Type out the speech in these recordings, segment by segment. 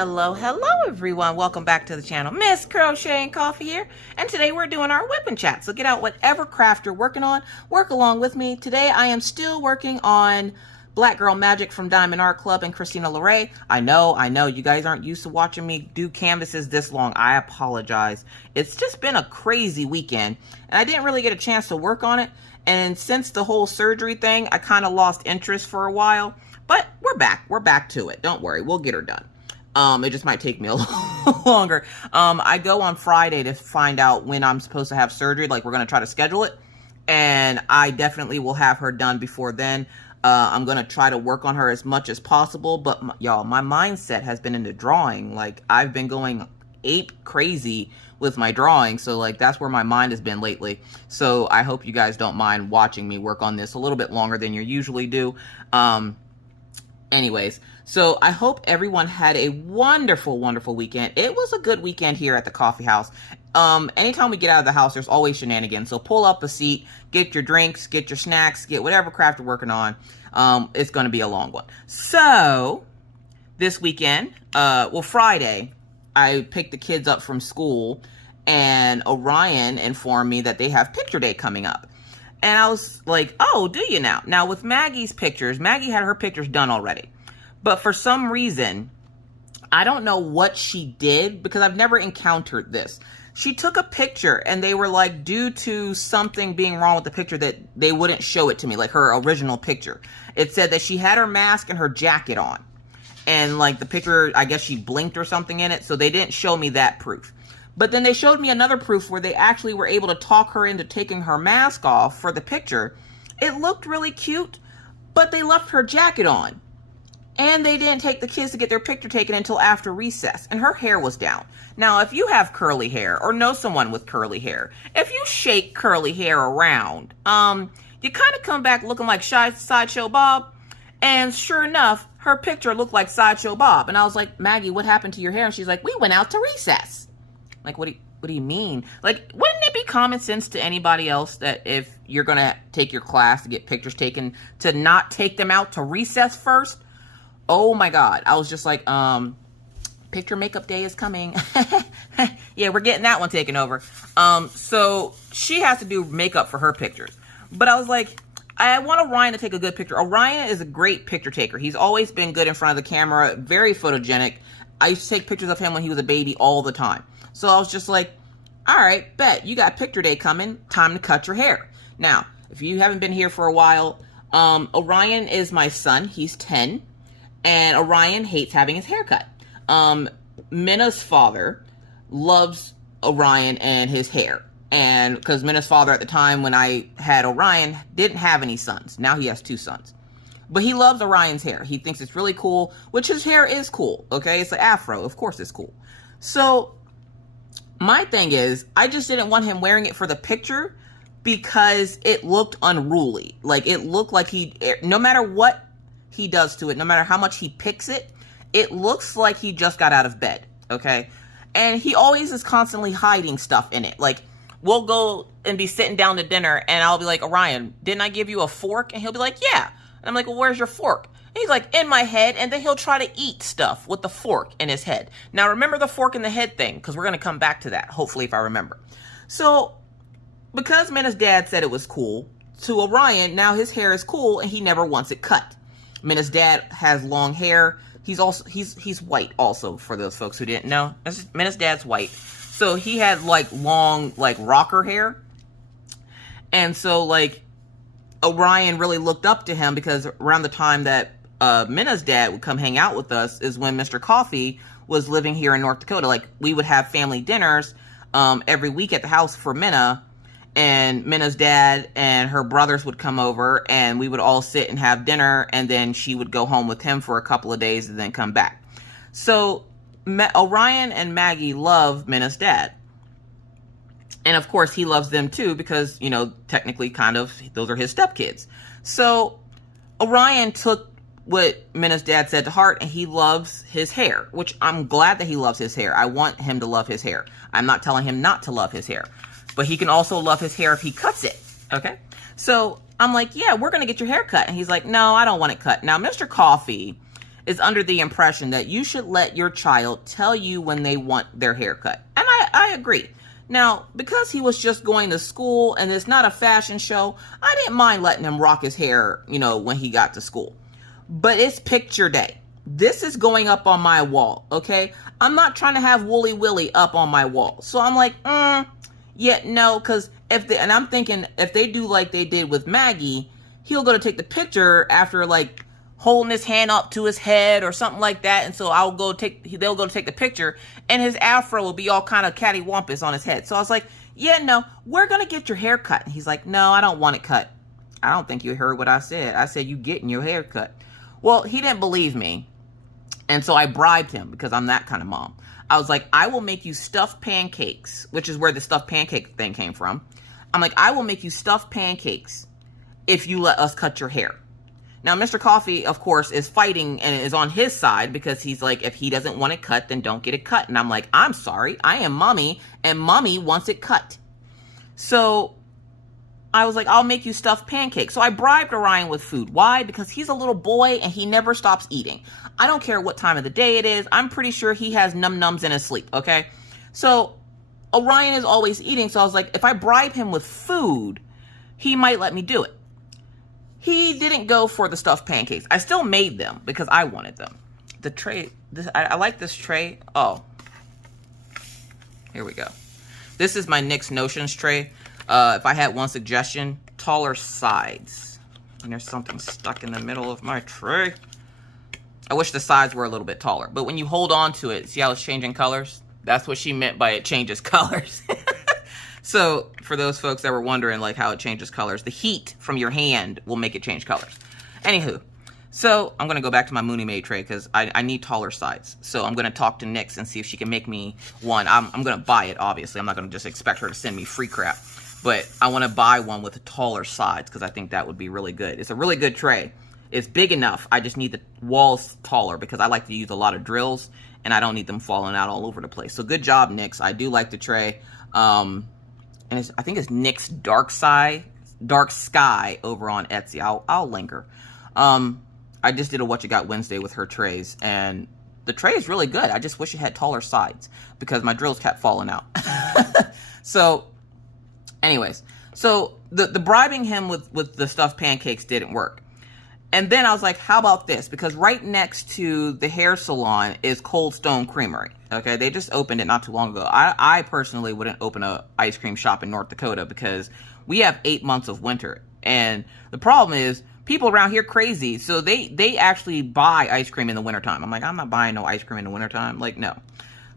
Hello everyone. Welcome back to the channel. Miss Crocheting Coffee here. And today we're doing our whip and chat. So get out whatever craft you're working on. Work along with me. Today I am still working on Black Girl Magic from Diamond Art Club and Christina Lorray. I know, you guys aren't used to watching me do canvases this long. I apologize. It's just been a crazy weekend and I didn't really get a chance to work on it. And since the whole surgery thing, I kind of lost interest for a while. But we're back. We're back to it. Don't worry. We'll get her done. It just might take me a little longer. I go on Friday to find out when I'm supposed to have surgery. Like, we're going to try to schedule it. And I definitely will have her done before then. I'm going to try to work on her as much as possible. But, y'all, my mindset has been into drawing. Like, I've been going ape crazy with my drawing. So, like, that's where my mind has been lately. So, I hope you guys don't mind watching me work on this a little bit longer than you usually do. Anyways, so I hope everyone had a wonderful, wonderful weekend. It was a good weekend here at the coffee house. Anytime we get out of the house, there's always shenanigans. So pull up a seat, get your drinks, get your snacks, get whatever craft you're working on. It's going to be a long one. So this weekend, well, Friday, I picked the kids up from school and Orion informed me that they have picture day coming up. And I was like, oh, do you now? Now, with Maggie's pictures, Maggie had her pictures done already. But for some reason, I don't know what she did because I've never encountered this. She took a picture and they were like, due to something being wrong with the picture, that they wouldn't show it to me, like her original picture. It said that she had her mask and her jacket on. And like the picture, I guess she blinked or something in it. So they didn't show me that proof. But then they showed me another proof where they actually were able to talk her into taking her mask off for the picture. It looked really cute, but they left her jacket on. And they didn't take the kids to get their picture taken until after recess. And her hair was down. Now, if you have curly hair or know someone with curly hair, if you shake curly hair around, you kind of come back looking like Sideshow Bob. And sure enough, her picture looked like Sideshow Bob. And I was like, Maggie, what happened to your hair? And she's like, we went out to recess. Like, what do you mean? Like, wouldn't it be common sense to anybody else that if you're going to take your class to get pictures taken, to not take them out to recess first? Oh my God. I was just like, picture makeup day is coming. Yeah, we're getting that one taken over. So she has to do makeup for her pictures. But I was like, I want Orion to take a good picture. Orion is a great picture taker. He's always been good in front of the camera, very photogenic. I used to take pictures of him when he was a baby all the time. So I was just like, all right, bet you got picture day coming. Time to cut your hair. Now, if you haven't been here for a while, Orion is my son. He's 10. And Orion hates having his hair cut. Minna's father loves Orion and his hair. And because Minna's father at the time when I had Orion didn't have any sons. Now he has 2 sons. But he loves Orion's hair. He thinks it's really cool, which his hair is cool. Okay, it's an afro. Of course it's cool. So my thing is, I just didn't want him wearing it for the picture because it looked unruly. Like, it looked like no matter what he does to it, no matter how much he picks it, it looks like he just got out of bed, okay? And he always is constantly hiding stuff in it. Like, we'll go and be sitting down to dinner, and I'll be like, Orion, didn't I give you a fork? And he'll be like, yeah. And I'm like, well, where's your fork? And he's like, in my head, and then he'll try to eat stuff with the fork in his head. Now, remember the fork in the head thing, because we're going to come back to that, hopefully, if I remember. So, because Minna's dad said it was cool, to Orion, now his hair is cool, and he never wants it cut. Minna's dad has long hair. He's white also, for those folks who didn't know. Minna's dad's white. So he had like long, like rocker hair. And so like Orion really looked up to him because around the time that Minna's dad would come hang out with us is when Mr. Coffee was living here in North Dakota. Like, we would have family dinners every week at the house for Minna. And Minna's dad and her brothers would come over and we would all sit and have dinner. And then she would go home with him for a couple of days and then come back. So Orion and Maggie love Minna's dad. And of course he loves them too because, you know, technically kind of those are his stepkids. So Orion took what Minna's dad said to heart and he loves his hair, which I'm glad that he loves his hair. I want him to love his hair. I'm not telling him not to love his hair. But he can also love his hair if he cuts it, okay? So I'm like, yeah, we're going to get your hair cut. And he's like, no, I don't want it cut. Now, Mr. Coffee is under the impression that you should let your child tell you when they want their haircut. And I agree. Now, because he was just going to school and it's not a fashion show, I didn't mind letting him rock his hair, when he got to school. But it's picture day. This is going up on my wall, okay? I'm not trying to have Wooly Willy up on my wall. So I'm like, yeah, no, because and I'm thinking if they do like they did with Maggie, he'll go to take the picture after like holding his hand up to his head or something like that. And so they'll go to take the picture and his afro will be all kind of cattywampus on his head. So I was like, yeah, no, we're going to get your hair cut. And he's like, no, I don't want it cut. I don't think you heard what I said. I said, you getting your hair cut. Well, he didn't believe me. And so I bribed him because I'm that kind of mom. I was like, I will make you stuffed pancakes, which is where the stuffed pancake thing came from. I'm like, I will make you stuffed pancakes if you let us cut your hair. Now, Mr. Coffee, of course, is fighting and is on his side because he's like, if he doesn't want it cut, then don't get it cut. And I'm like, I'm sorry. I am mommy and mommy wants it cut. So I was like, I'll make you stuffed pancakes. So I bribed Orion with food. Why? Because he's a little boy and he never stops eating. I don't care what time of the day it is. I'm pretty sure he has num-nums in his sleep, okay? So Orion is always eating. So I was like, if I bribe him with food, he might let me do it. He didn't go for the stuffed pancakes. I still made them because I wanted them. The tray, I like this tray. Oh, here we go. This is my NYX Notions tray. If I had one suggestion, taller sides. And there's something stuck in the middle of my tray. I wish the sides were a little bit taller. But when you hold on to it, see how it's changing colors? That's what she meant by it changes colors. So for those folks that were wondering like how it changes colors, the heat from your hand will make it change colors. Anywho, so I'm going to go back to my Mooney Maid tray because I need taller sides. So I'm going to talk to NYX and see if she can make me one. I'm going to buy it, obviously. I'm not going to just expect her to send me free crap. But I want to buy one with the taller sides because I think that would be really good. It's a really good tray. It's big enough. I just need the walls taller because I like to use a lot of drills and I don't need them falling out all over the place. So good job, NYX. I do like the tray. And I think it's NYX Dark Sky over on Etsy. I'll link her. I just did a What You Got Wednesday with her trays, and the tray is really good. I just wish it had taller sides because my drills kept falling out. So, anyways, so the bribing him with the stuffed pancakes didn't work. And then I was like, how about this? Because right next to the hair salon is Cold Stone Creamery. Okay, they just opened it not too long ago. I personally wouldn't open a ice cream shop in North Dakota because we have 8 months of winter. And the problem is people around here crazy. So they actually buy ice cream in the wintertime. I'm like, I'm not buying no ice cream in the wintertime. Like, no.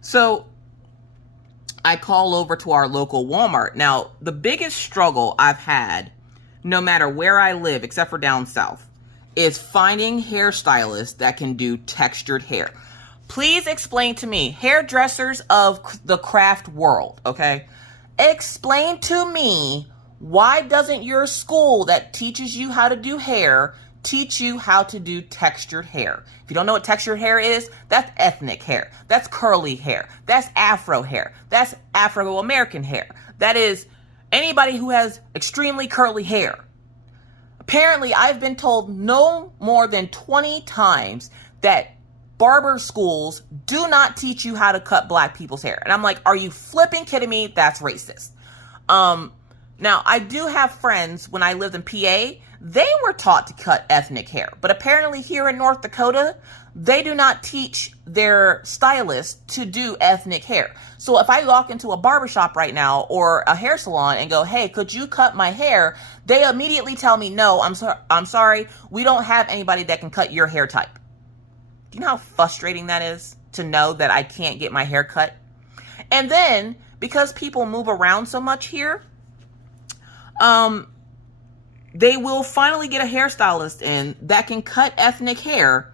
So I call over to our local Walmart. Now, the biggest struggle I've had, no matter where I live, except for down south, is finding hairstylists that can do textured hair. Please explain to me, hairdressers of the craft world, okay? Explain to me, why doesn't your school that teaches you how to do hair teach you how to do textured hair? If you don't know what textured hair is, that's ethnic hair. That's curly hair. That's Afro hair. That's Afro-American hair. That is anybody who has extremely curly hair. Apparently, I've been told no more than 20 times that barber schools do not teach you how to cut black people's hair. And I'm like, are you flipping kidding me? That's racist. Now, I do have friends when I lived in PA, they were taught to cut ethnic hair. But apparently here in North Dakota, they do not teach their stylists to do ethnic hair. So if I walk into a barbershop right now or a hair salon and go, hey, could you cut my hair? They immediately tell me, no, I'm sorry. We don't have anybody that can cut your hair type. Do you know how frustrating that is to know that I can't get my hair cut? And then because people move around so much here, they will finally get a hairstylist in that can cut ethnic hair.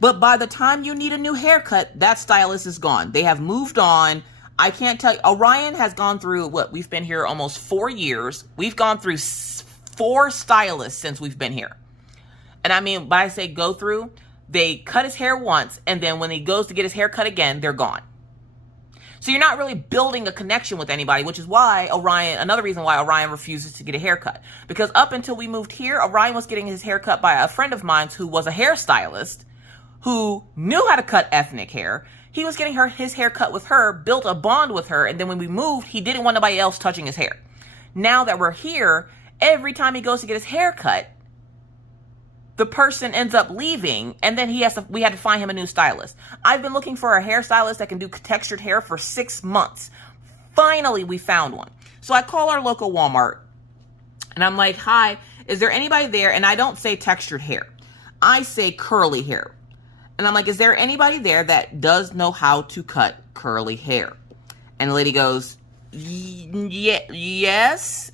But by the time you need a new haircut, that stylist is gone. They have moved on. I can't tell you. Orion has gone through what? We've been here almost 4 years. We've gone through 4 stylists since we've been here. And I mean, by I say go through, they cut his hair once, and then when he goes to get his hair cut again, they're gone. So you're not really building a connection with anybody, which is why Orion, another reason why Orion refuses to get a haircut. Because up until we moved here, Orion was getting his haircut by a friend of mine who was a hairstylist, who knew how to cut ethnic hair. He was getting his hair cut with her, built a bond with her, and then when we moved, he didn't want nobody else touching his hair. Now that we're here, every time he goes to get his hair cut, the person ends up leaving, and then we had to find him a new stylist. I've been looking for a hairstylist that can do textured hair for 6 months. Finally, we found one. So I call our local Walmart, and I'm like, hi, is there anybody there? And I don't say textured hair. I say curly hair. And I'm like, is there anybody there that does know how to cut curly hair? And the lady goes, yes.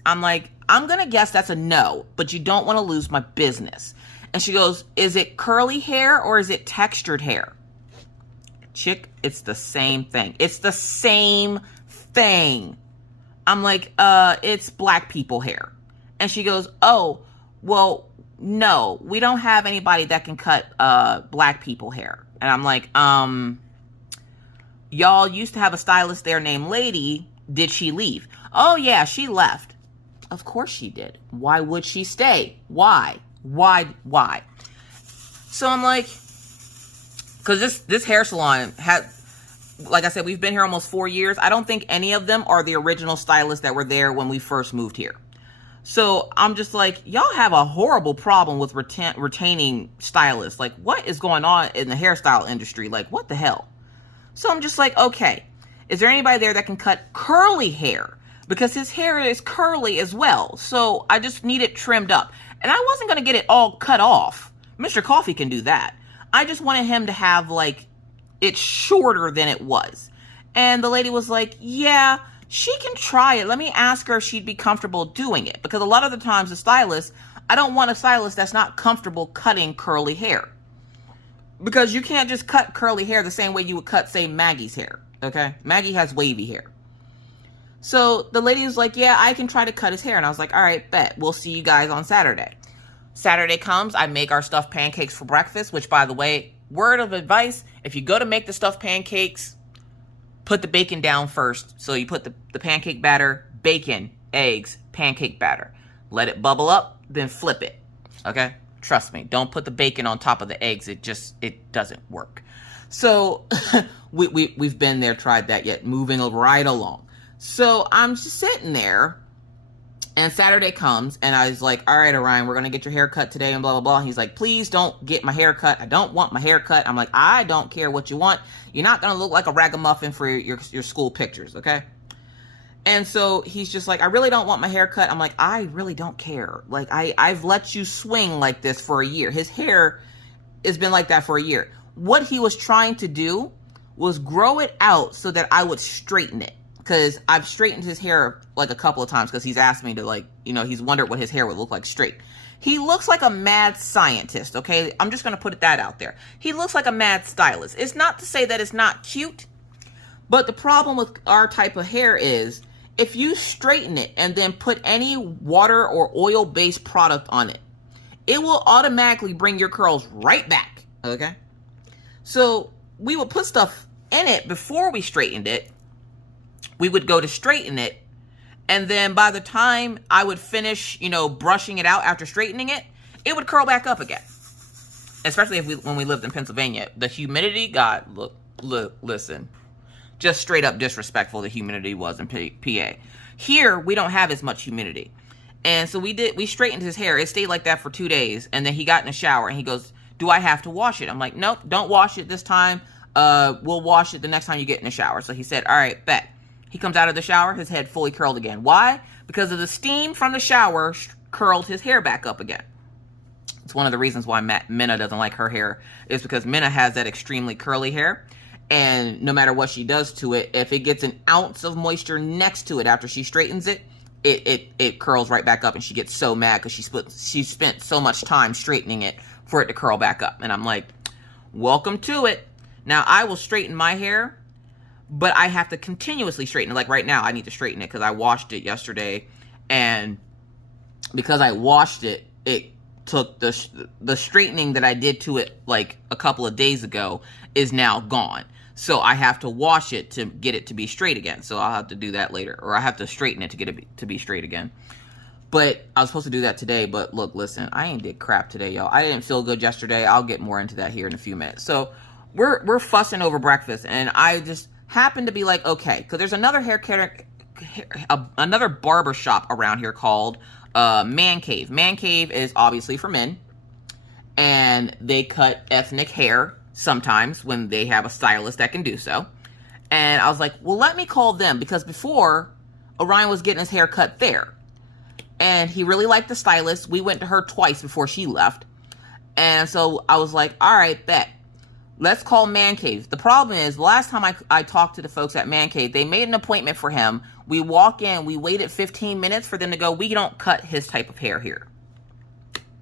I'm like, I'm going to guess that's a no, but you don't want to lose my business. And she goes, is it curly hair or is it textured hair? Chick, it's the same thing. It's the same thing. I'm like, it's black people hair. And she goes, oh, well, no, we don't have anybody that can cut black people hair. And I'm like, y'all used to have a stylist there named Lady. Did she leave? Oh, yeah, she left. Of course she did. Why would she stay? Why? So I'm like, because this hair salon had, like I said, we've been here almost 4 years. I don't think any of them are the original stylists that were there when we first moved here. So I'm just like, y'all have a horrible problem with retaining stylists. Like, what is going on in the hairstyle industry? Like, what the hell? So I'm just like, okay, is there anybody there that can cut curly hair? Because his hair is curly as well. So I just need it trimmed up. And I wasn't going to get it all cut off. Mr. Coffee can do that. I just wanted him to have, like, it shorter than it was. And the lady was like, yeah, she can try it. Let me ask her if she'd be comfortable doing it. Because a lot of the times the stylist, I don't want a stylist that's not comfortable cutting curly hair. Because you can't just cut curly hair the same way you would cut, say, Maggie's hair. Okay? Maggie has wavy hair. So the lady was like, yeah, I can try to cut his hair. And I was like, all right, bet. We'll see you guys on Saturday. Saturday comes, I make our stuffed pancakes for breakfast, which, by the way, word of advice, if you go to make the stuffed pancakes, put the bacon down first. So you put the pancake batter, bacon, eggs, pancake batter. Let it bubble up, then flip it. Okay? Trust me, don't put the bacon on top of the eggs. It doesn't work. So we've been there, tried that yet, moving right along. So I'm just sitting there, and Saturday comes, and I was like, all right, Orion, we're going to get your hair cut today, and blah, blah, blah. He's like, please don't get my hair cut. I don't want my hair cut. I'm like, I don't care what you want. You're not going to look like a ragamuffin for your school pictures, okay? And so he's just like, I really don't want my hair cut. I'm like, I really don't care. Like, I've let you swing like this for a year. His hair has been like that for a year. What he was trying to do was grow it out so that I would straighten it. Because I've straightened his hair like a couple of times because he's asked me to, like, you know, he's wondered what his hair would look like straight. He looks like a mad scientist, okay? I'm just going to put that out there. He looks like a mad stylist. It's not to say that it's not cute, but the problem with our type of hair is if you straighten it and then put any water or oil-based product on it, it will automatically bring your curls right back, okay? So we would put stuff in it before we straightened it. We would go to straighten it, and then by the time I would finish, you know, brushing it out after straightening it, it would curl back up again. Especially when we lived in Pennsylvania. The humidity, God, look, listen. Just straight up disrespectful the humidity was in PA. Here, we don't have as much humidity. And so we straightened his hair. It stayed like that for 2 days, and then he got in the shower, and he goes, do I have to wash it? I'm like, nope, don't wash it this time. We'll wash it the next time you get in the shower. So he said, all right, bet. He comes out of the shower, his head fully curled again. Why? Because of the steam from the shower curled his hair back up again. It's one of the reasons why Minna doesn't like her hair, is because Minna has that extremely curly hair. And no matter what she does to it, if it gets an ounce of moisture next to it after she straightens it, it curls right back up, and she gets so mad because she spent so much time straightening it for it to curl back up. And I'm like, welcome to it. Now, I will straighten my hair, but I have to continuously straighten it. Like right now, I need to straighten it because I washed it yesterday. And because I washed it, it took the straightening that I did to it like a couple of days ago is now gone. So I have to wash it to get it to be straight again. So I'll have to do that later. Or I have to straighten it to get it to be straight again. But I was supposed to do that today. But look, listen, I ain't did crap today, y'all. I didn't feel good yesterday. I'll get more into that here in a few minutes. So we're fussing over breakfast, and I just happened to be like, okay, because there's another another barber shop around here called Man Cave. Man Cave is obviously for men, and they cut ethnic hair sometimes when they have a stylist that can do so. And I was like, well, let me call them, because before, Orion was getting his hair cut there. And he really liked the stylist. We went to her twice before she left. And so I was like, all right, bet. Let's call Man Cave. The problem is, last time I talked to the folks at Man Cave, they made an appointment for him. We walk in, we waited 15 minutes for them to go, we don't cut his type of hair here.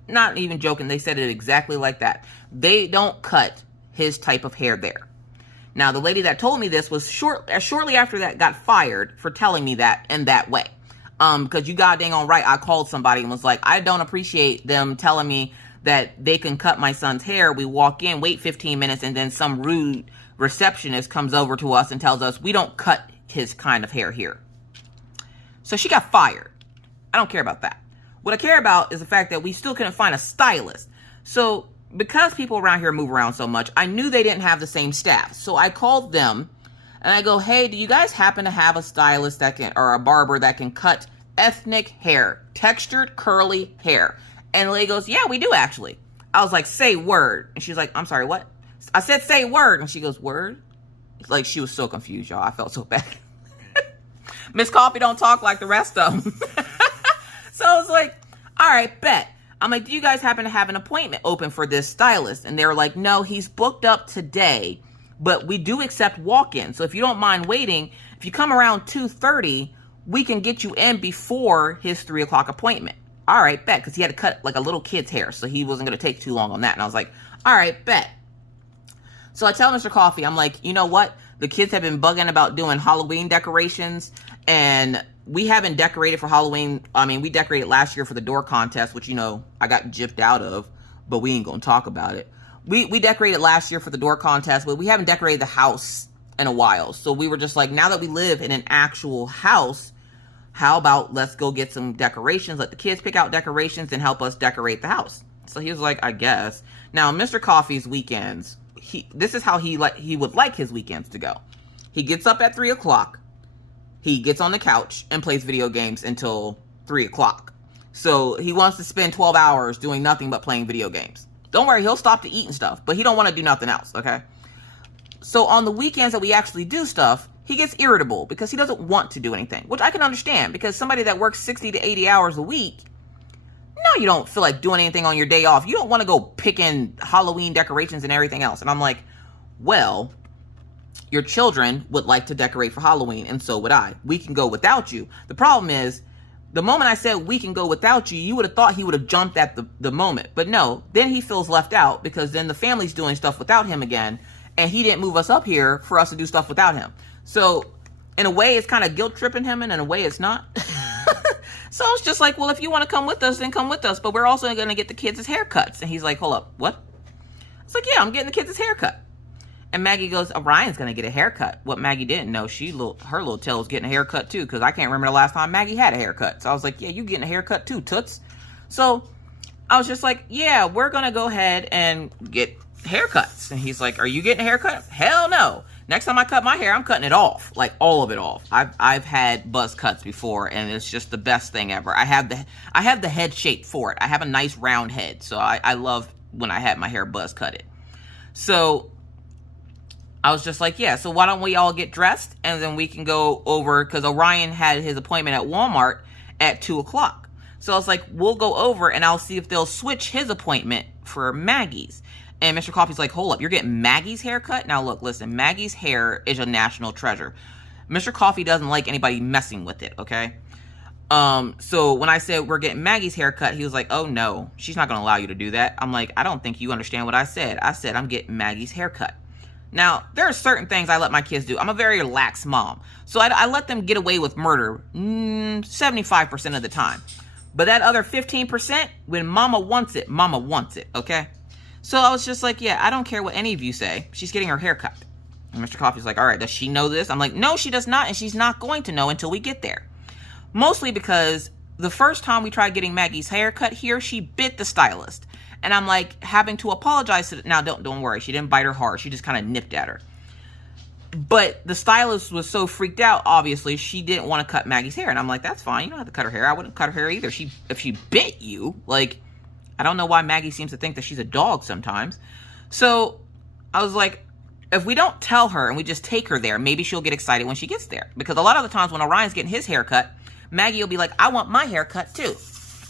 Not even joking, they said it exactly like that. They don't cut his type of hair there. Now, the lady that told me this was shortly after that got fired for telling me that in that way. Because you got dang on right, I called somebody and was like, I don't appreciate them telling me that they can cut my son's hair. We walk in, wait 15 minutes, and then some rude receptionist comes over to us and tells us we don't cut his kind of hair here. So she got fired. I don't care about that. What I care about is the fact that we still couldn't find a stylist. So because people around here move around so much, I knew they didn't have the same staff. So I called them and I go, hey, do you guys happen to have a stylist that can, or a barber that can cut ethnic hair, textured curly hair? And the lady goes, yeah, we do actually. I was like, say word. And she's like, I'm sorry, what? I said, say word. And she goes, word? Like, she was so confused, y'all. I felt so bad. Miss Coffee don't talk like the rest of them. So I was like, all right, bet. I'm like, do you guys happen to have an appointment open for this stylist? And they were like, no, he's booked up today, but we do accept walk-ins. So if you don't mind waiting, if you come around 2:30, we can get you in before his 3 o'clock appointment. All right, bet. Because he had to cut like a little kid's hair, so he wasn't going to take too long on that. And I was like, all right, bet. So I tell Mr. Coffee, I'm like, you know what? The kids have been bugging about doing Halloween decorations, and we haven't decorated for Halloween. I mean, we decorated last year for the door contest, which, you know, I got gypped out of, but we ain't going to talk about it. We decorated last year for the door contest, but we haven't decorated the house in a while. So we were just like, now that we live in an actual house, how about let's go get some decorations, let the kids pick out decorations and help us decorate the house. So he was like, I guess. Now, Mr. Coffee's weekends, this is how he would like his weekends to go. He gets up at 3 o'clock. He gets on the couch and plays video games until 3 o'clock. So he wants to spend 12 hours doing nothing but playing video games. Don't worry, he'll stop to eat and stuff, but he don't want to do nothing else, okay? So on the weekends that we actually do stuff, he gets irritable because he doesn't want to do anything, which I can understand, because somebody that works 60 to 80 hours a week, no, you don't feel like doing anything on your day off. You don't want to go picking Halloween decorations and everything else. And I'm like, well, your children would like to decorate for Halloween, and so would I. We can go without you. The problem is, the moment I said we can go without you, you would have thought he would have jumped at the moment. But no, then he feels left out, because then the family's doing stuff without him again, and he didn't move us up here for us to do stuff without him. So in a way, it's kind of guilt tripping him, and in a way, it's not. So it's just like, well, if you want to come with us, then come with us. But we're also going to get the kids' haircuts. And he's like, hold up, what? It's like, yeah, I'm getting the kids' haircut. And Maggie goes, Orion's going to get a haircut. What Maggie didn't know, her little tail was getting a haircut too, because I can't remember the last time Maggie had a haircut. So I was like, yeah, you getting a haircut too, toots. So I was just like, yeah, we're going to go ahead and get haircuts. And he's like, are you getting a haircut? Hell no. Next time I cut my hair, I'm cutting it off, like all of it off. I've had buzz cuts before, and it's just the best thing ever. I have the head shape for it. I have a nice round head, so I love when I had my hair buzz cut it. So I was just like, yeah, so why don't we all get dressed, and then we can go over, because Orion had his appointment at Walmart at 2 o'clock. So I was like, we'll go over, and I'll see if they'll switch his appointment for Maggie's. And Mr. Coffee's like, hold up, you're getting Maggie's haircut? Now look, listen, Maggie's hair is a national treasure. Mr. Coffee doesn't like anybody messing with it, okay? So when I said we're getting Maggie's haircut, he was like, oh no, she's not going to allow you to do that. I'm like, I don't think you understand what I said. I said I'm getting Maggie's haircut. Now, there are certain things I let my kids do. I'm a very relaxed mom. So I let them get away with murder 75% of the time. But that other 15%, when Mama wants it, Mama wants it, okay? So I was just like, yeah, I don't care what any of you say. She's getting her hair cut. And Mr. Coffee's like, all right, does she know this? I'm like, no, she does not, and she's not going to know until we get there. Mostly because the first time we tried getting Maggie's haircut here, she bit the stylist. And I'm like having to apologize to now don't worry, she didn't bite her hard. She just kind of nipped at her. But the stylist was so freaked out, obviously, she didn't want to cut Maggie's hair. And I'm like, that's fine. You don't have to cut her hair. I wouldn't cut her hair either. If she bit you, like, I don't know why Maggie seems to think that she's a dog sometimes. So I was like, if we don't tell her and we just take her there, maybe she'll get excited when she gets there. Because a lot of the times when Orion's getting his haircut, Maggie will be like, I want my haircut too.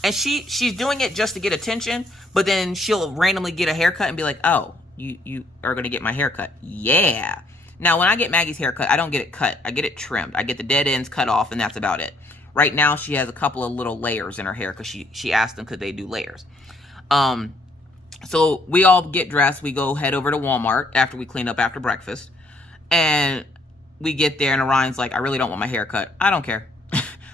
And she's doing it just to get attention, but then she'll randomly get a haircut and be like, oh, you are going to get my haircut. Yeah. Now, when I get Maggie's haircut, I don't get it cut. I get it trimmed. I get the dead ends cut off, and that's about it. Right now, she has a couple of little layers in her hair because she asked them could they do layers. So we all get dressed. We go head over to Walmart after we clean up after breakfast. And we get there, and Orion's like, I really don't want my haircut. I don't care.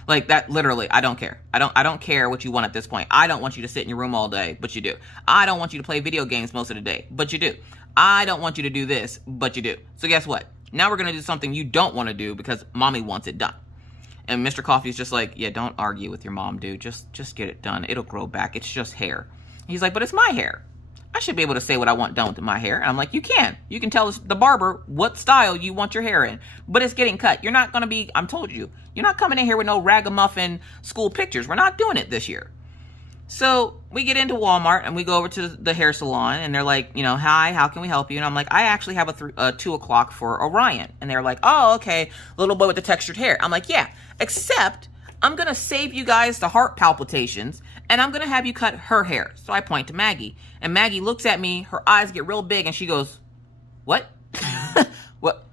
Like that, literally, I don't care. I don't care what you want at this point. I don't want you to sit in your room all day, but you do. I don't want you to play video games most of the day, but you do. I don't want you to do this, but you do. So guess what? Now we're going to do something you don't want to do because mommy wants it done. And Mr. Coffee's just like, yeah, don't argue with your mom, dude. Just get it done. It'll grow back. It's just hair. He's like, but it's my hair. I should be able to say what I want done with my hair. And I'm like, you can. You can tell the barber what style you want your hair in. But it's getting cut. You're not going to be, I'm told you, you're not coming in here with no ragamuffin school pictures. We're not doing it this year. So we get into Walmart and we go over to the hair salon and they're like, you know, hi, how can we help you? And I'm like, I actually have a 2 o'clock for Orion. And they're like, oh, okay, little boy with the textured hair. I'm like, yeah, except I'm going to save you guys the heart palpitations and I'm going to have you cut her hair. So I point to Maggie and Maggie looks at me, her eyes get real big and she goes, what? What?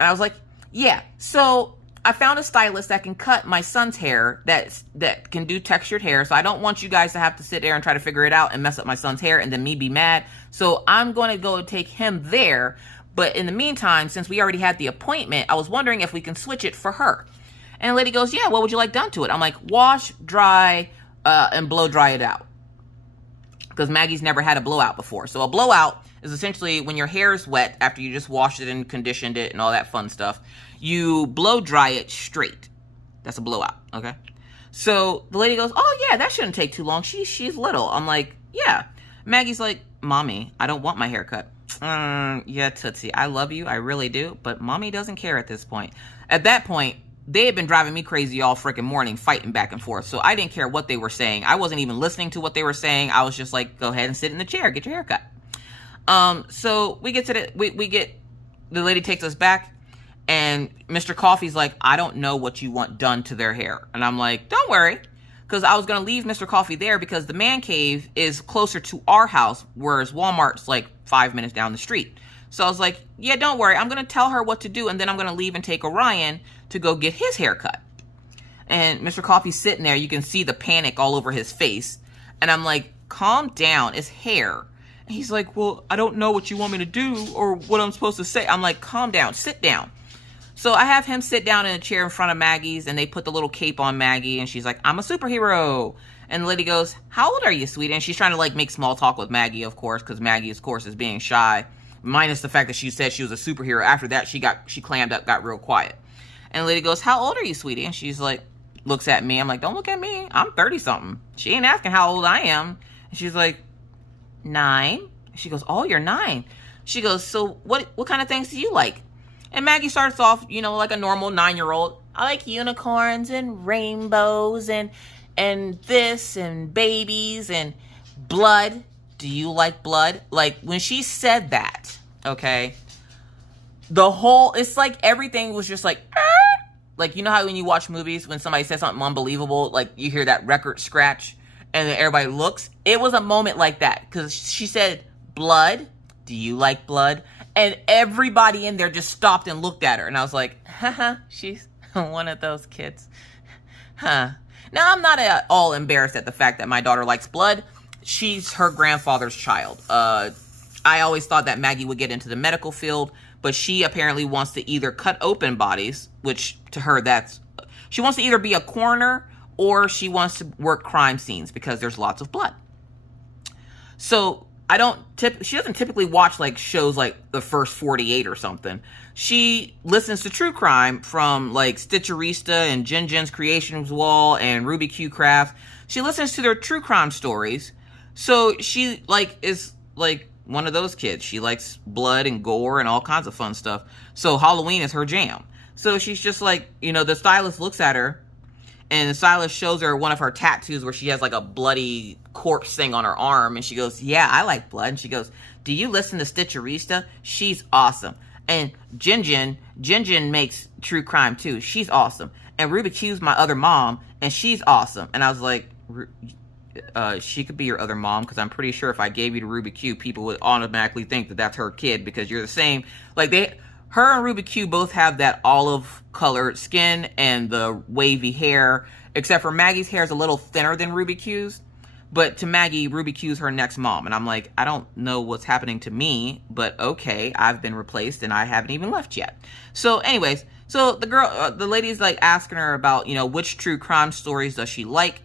And I was like, yeah, so I found a stylist that can cut my son's hair that can do textured hair. So I don't want you guys to have to sit there and try to figure it out and mess up my son's hair and then me be mad. So I'm going to go take him there. But in the meantime, since we already had the appointment, I was wondering if we can switch it for her. And the lady goes, yeah, what would you like done to it? I'm like, wash, dry, and blow dry it out. Because Maggie's never had a blowout before. So a blowout is essentially when your hair is wet after you just washed it and conditioned it and all that fun stuff. You blow dry it straight. That's a blowout, okay? So the lady goes, oh, yeah, that shouldn't take too long. She's little. I'm like, yeah. Maggie's like, Mommy, I don't want my haircut. Yeah, Tootsie, I love you. I really do. But Mommy doesn't care at this point. At that point, they had been driving me crazy all freaking morning, fighting back and forth. So I didn't care what they were saying. I wasn't even listening to what they were saying. I was just like, go ahead and sit in the chair. Get your hair cut. So we get to the lady takes us back. And Mr. Coffee's like, I don't know what you want done to their hair. And I'm like, don't worry. Because I was going to leave Mr. Coffee there because the man cave is closer to our house, whereas Walmart's like 5 minutes down the street. So I was like, yeah, don't worry. I'm going to tell her what to do. And then I'm going to leave and take Orion to go get his haircut. And Mr. Coffee's sitting there. You can see the panic all over his face. And I'm like, calm down. It's hair. And he's like, well, I don't know what you want me to do or what I'm supposed to say. I'm like, calm down. Sit down. So I have him sit down in a chair in front of Maggie's and they put the little cape on Maggie and she's like, I'm a superhero. And the lady goes, how old are you, sweetie? And she's trying to like make small talk with Maggie, of course, because Maggie, of course, is being shy. Minus the fact that she said she was a superhero. After that, she clammed up, got real quiet. And the lady goes, how old are you, sweetie? And she's like, looks at me. I'm like, don't look at me. I'm 30 something. She ain't asking how old I am. And she's like, 9. She goes, oh, you're 9. She goes, so what kind of things do you like? And Maggie starts off, you know, like a normal 9-year-old. I like unicorns and rainbows and this and babies and blood. Do you like blood? Like when she said that, okay, it's like everything was just like, like, you know how when you watch movies, when somebody says something unbelievable, like you hear that record scratch and then everybody looks. It was a moment like that because she said, blood. Do you like blood? And everybody in there just stopped and looked at her. And I was like, haha, she's one of those kids. Huh. Now, I'm not at all embarrassed at the fact that my daughter likes blood. She's her grandfather's child. I always thought that Maggie would get into the medical field, but she apparently wants to either cut open bodies, which to her, she wants to either be a coroner or she wants to work crime scenes because there's lots of blood. So she doesn't typically watch like shows like The First 48 or something. She listens to true crime from like Stitcherista and Jin Jin's Creations Wall and Ruby Q Craft. She listens to their true crime stories. So she like is like one of those kids. She likes blood and gore and all kinds of fun stuff. So Halloween is her jam. So she's just like, you know, the stylist looks at her and the stylist shows her one of her tattoos where she has like a bloody corpse thing on her arm. And she goes, yeah, I like blood. And she goes, do you listen to Stitcherista? She's awesome. And Jin Jin makes true crime too. She's awesome. And Ruby Q's my other mom and she's awesome. And I was like, she could be your other mom, because I'm pretty sure if I gave you to Ruby Q, people would automatically think that that's her kid, because you're the same. Like her and Ruby Q both have that olive colored skin and the wavy hair, except for Maggie's hair is a little thinner than Ruby Q's. But to Maggie, Ruby Q's her next mom. And I'm like, I don't know what's happening to me, but okay, I've been replaced and I haven't even left yet. So anyways, so the lady's like asking her about, you know, which true crime stories does she like?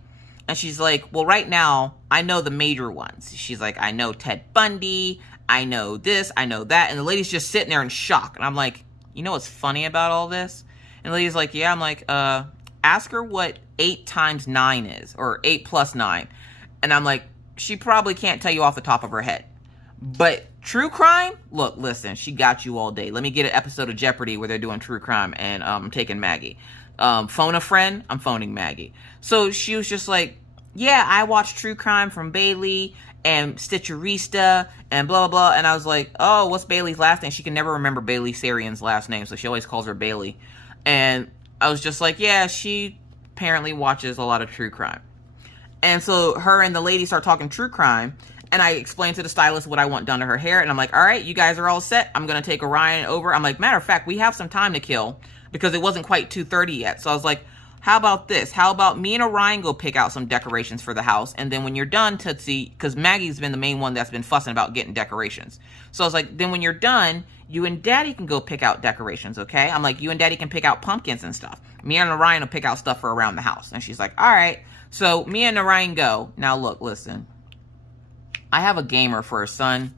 And she's like, well, right now, I know the major ones. She's like, I know Ted Bundy, I know this, I know that. And the lady's just sitting there in shock. And I'm like, you know what's funny about all this? And the lady's like, yeah. I'm like, ask her what 8 times 9 is, or 8 plus 9. And I'm like, she probably can't tell you off the top of her head. But true crime? Look, listen, she got you all day. Let me get an episode of Jeopardy where they're doing true crime, and I'm taking Maggie. Phone a friend, I'm phoning Maggie. So she was just like, yeah, I watch true crime from Bailey and Stitcherista and blah, blah, blah. And I was like, oh, what's Bailey's last name? She can never remember Bailey Sarian's last name, so she always calls her Bailey. And I was just like, yeah, she apparently watches a lot of true crime. And so her and the lady start talking true crime, and I explained to the stylist what I want done to her hair, and I'm like, all right, you guys are all set. I'm going to take Orion over. I'm like, matter of fact, we have some time to kill, because it wasn't quite 2:30 yet. So I was like, how about this? How about me and Orion go pick out some decorations for the house, and then when you're done, Tootsie, because Maggie's been the main one that's been fussing about getting decorations. So I was like, then when you're done, you and Daddy can go pick out decorations, okay? I'm like, you and Daddy can pick out pumpkins and stuff. Me and Orion will pick out stuff for around the house. And she's like, all right. So me and Orion go. Now look, listen. I have a gamer for a son,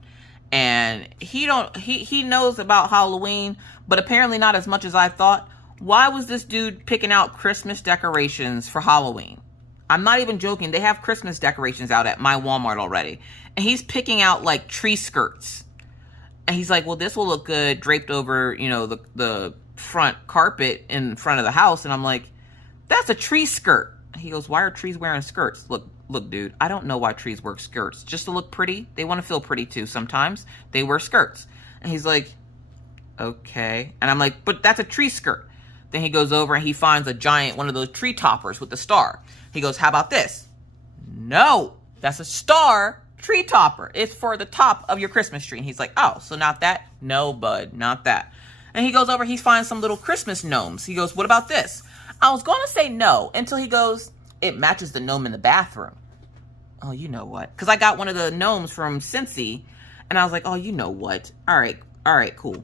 and he knows about Halloween, but apparently not as much as I thought. Why was this dude picking out Christmas decorations for Halloween? I'm not even joking. They have Christmas decorations out at my Walmart already. And he's picking out like tree skirts. And he's like, well, this will look good draped over, you know, the front carpet in front of the house. And I'm like, that's a tree skirt. He goes, why are trees wearing skirts? Look, dude, I don't know why trees wear skirts. Just to look pretty. They want to feel pretty too. Sometimes they wear skirts. And he's like, okay. And I'm like, but that's a tree skirt. Then he goes over and he finds a giant, one of those tree toppers with the star. He goes, how about this? No, that's a star tree topper. It's for the top of your Christmas tree. And he's like, oh, so not that? No, bud, not that. And he goes over, he finds some little Christmas gnomes. He goes, what about this? I was going to say no until he goes, it matches the gnome in the bathroom. Oh, you know what? Because I got one of the gnomes from Cincy, and I was like, oh, you know what? All right, cool.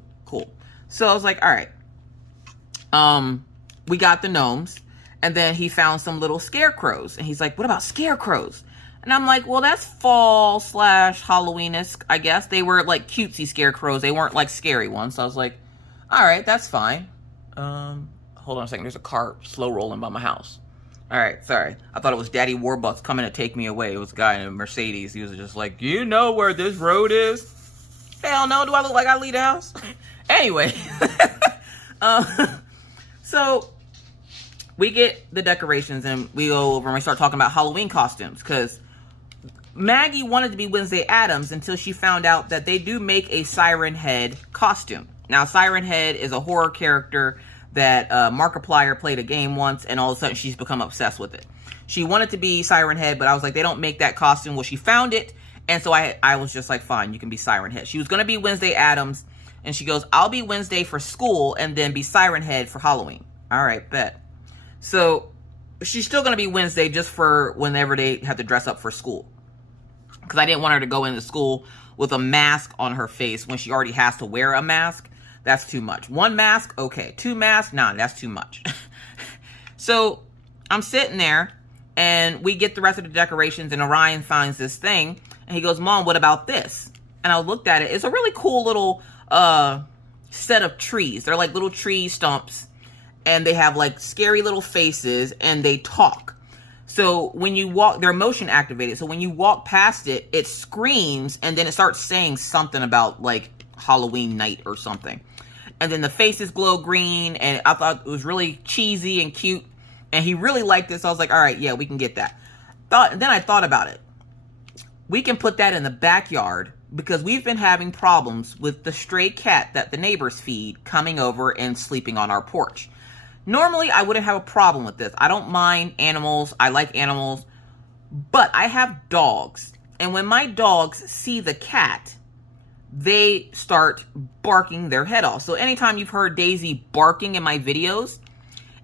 So I was like, all right. We got the gnomes, and then he found some little scarecrows, and he's like, what about scarecrows? And I'm like, well, that's fall / Halloween-esque, I guess. They were like cutesy scarecrows. They weren't like scary ones. So I was like, all right, that's fine. Hold on a second. There's a car slow rolling by my house. All right, sorry. I thought it was Daddy Warbucks coming to take me away. It was a guy in a Mercedes. He was just like, do you know where this road is? Hell no. Do I look like I leave the house? Anyway. So we get the decorations and we go over and we start talking about Halloween costumes, because Maggie wanted to be Wednesday Addams until she found out that they do make a Siren Head costume. Now, Siren Head is a horror character that Markiplier played a game once, and all of a sudden she's become obsessed with it. She wanted to be Siren Head, but I was like, they don't make that costume. Well, she found it, and so I was just like, fine, you can be Siren Head. She was going to be Wednesday Addams, and she goes, I'll be Wednesday for school and then be Siren Head for Halloween. All right, bet. So she's still going to be Wednesday just for whenever they have to dress up for school, because I didn't want her to go into school with a mask on her face when she already has to wear a mask. That's too much. 1 mask, okay. 2 masks, nah, that's too much. So I'm sitting there, and we get the rest of the decorations, and Orion finds this thing, And he goes, Mom, what about this? And I looked at it. It's a really cool little set of trees. They're like little tree stumps, and they have like scary little faces, and they talk. So when you walk, they're motion activated. So when you walk past it, it screams, and then it starts saying something about like Halloween night or something. And then the faces glow green, and I thought it was really cheesy and cute. And he really liked this. So I was like, all right, yeah, we can get that. Then I thought about it. We can put that in the backyard because we've been having problems with the stray cat that the neighbors feed coming over and sleeping on our porch. Normally, I wouldn't have a problem with this. I don't mind animals. I like animals. But I have dogs. And when my dogs see the cat, they start barking their head off. So anytime you've heard Daisy barking in my videos,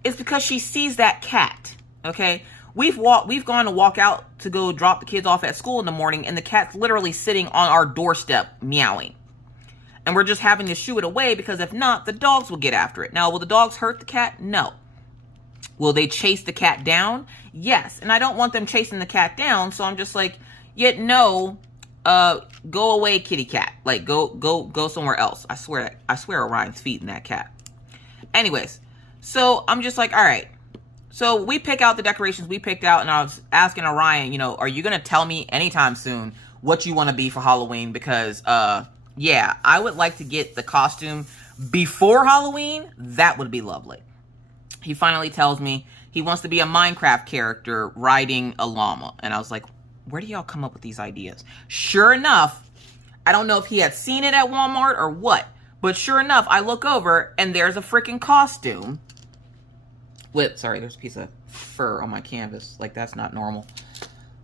it's because she sees that cat, okay? We've gone to walk out to go drop the kids off at school in the morning, and the cat's literally sitting on our doorstep meowing. And we're just having to shoo it away because if not, the dogs will get after it. Now, will the dogs hurt the cat? No. Will they chase the cat down? Yes. And I don't want them chasing the cat down, so I'm just like, yeah, no, go away, kitty cat. Like, go somewhere else. I swear Orion's feeding that cat. Anyways, so I'm just like, all right. So we pick out the decorations we picked out, and I was asking Orion, you know, are you going to tell me anytime soon what you want to be for Halloween? Because, yeah, I would like to get the costume before Halloween. That would be lovely. He finally tells me he wants to be a Minecraft character riding a llama. And I was like, where do y'all come up with these ideas? Sure enough, I don't know if he had seen it at Walmart or what, but sure enough, I look over and there's a freaking costume with, sorry, there's a piece of fur on my canvas. Like, that's not normal.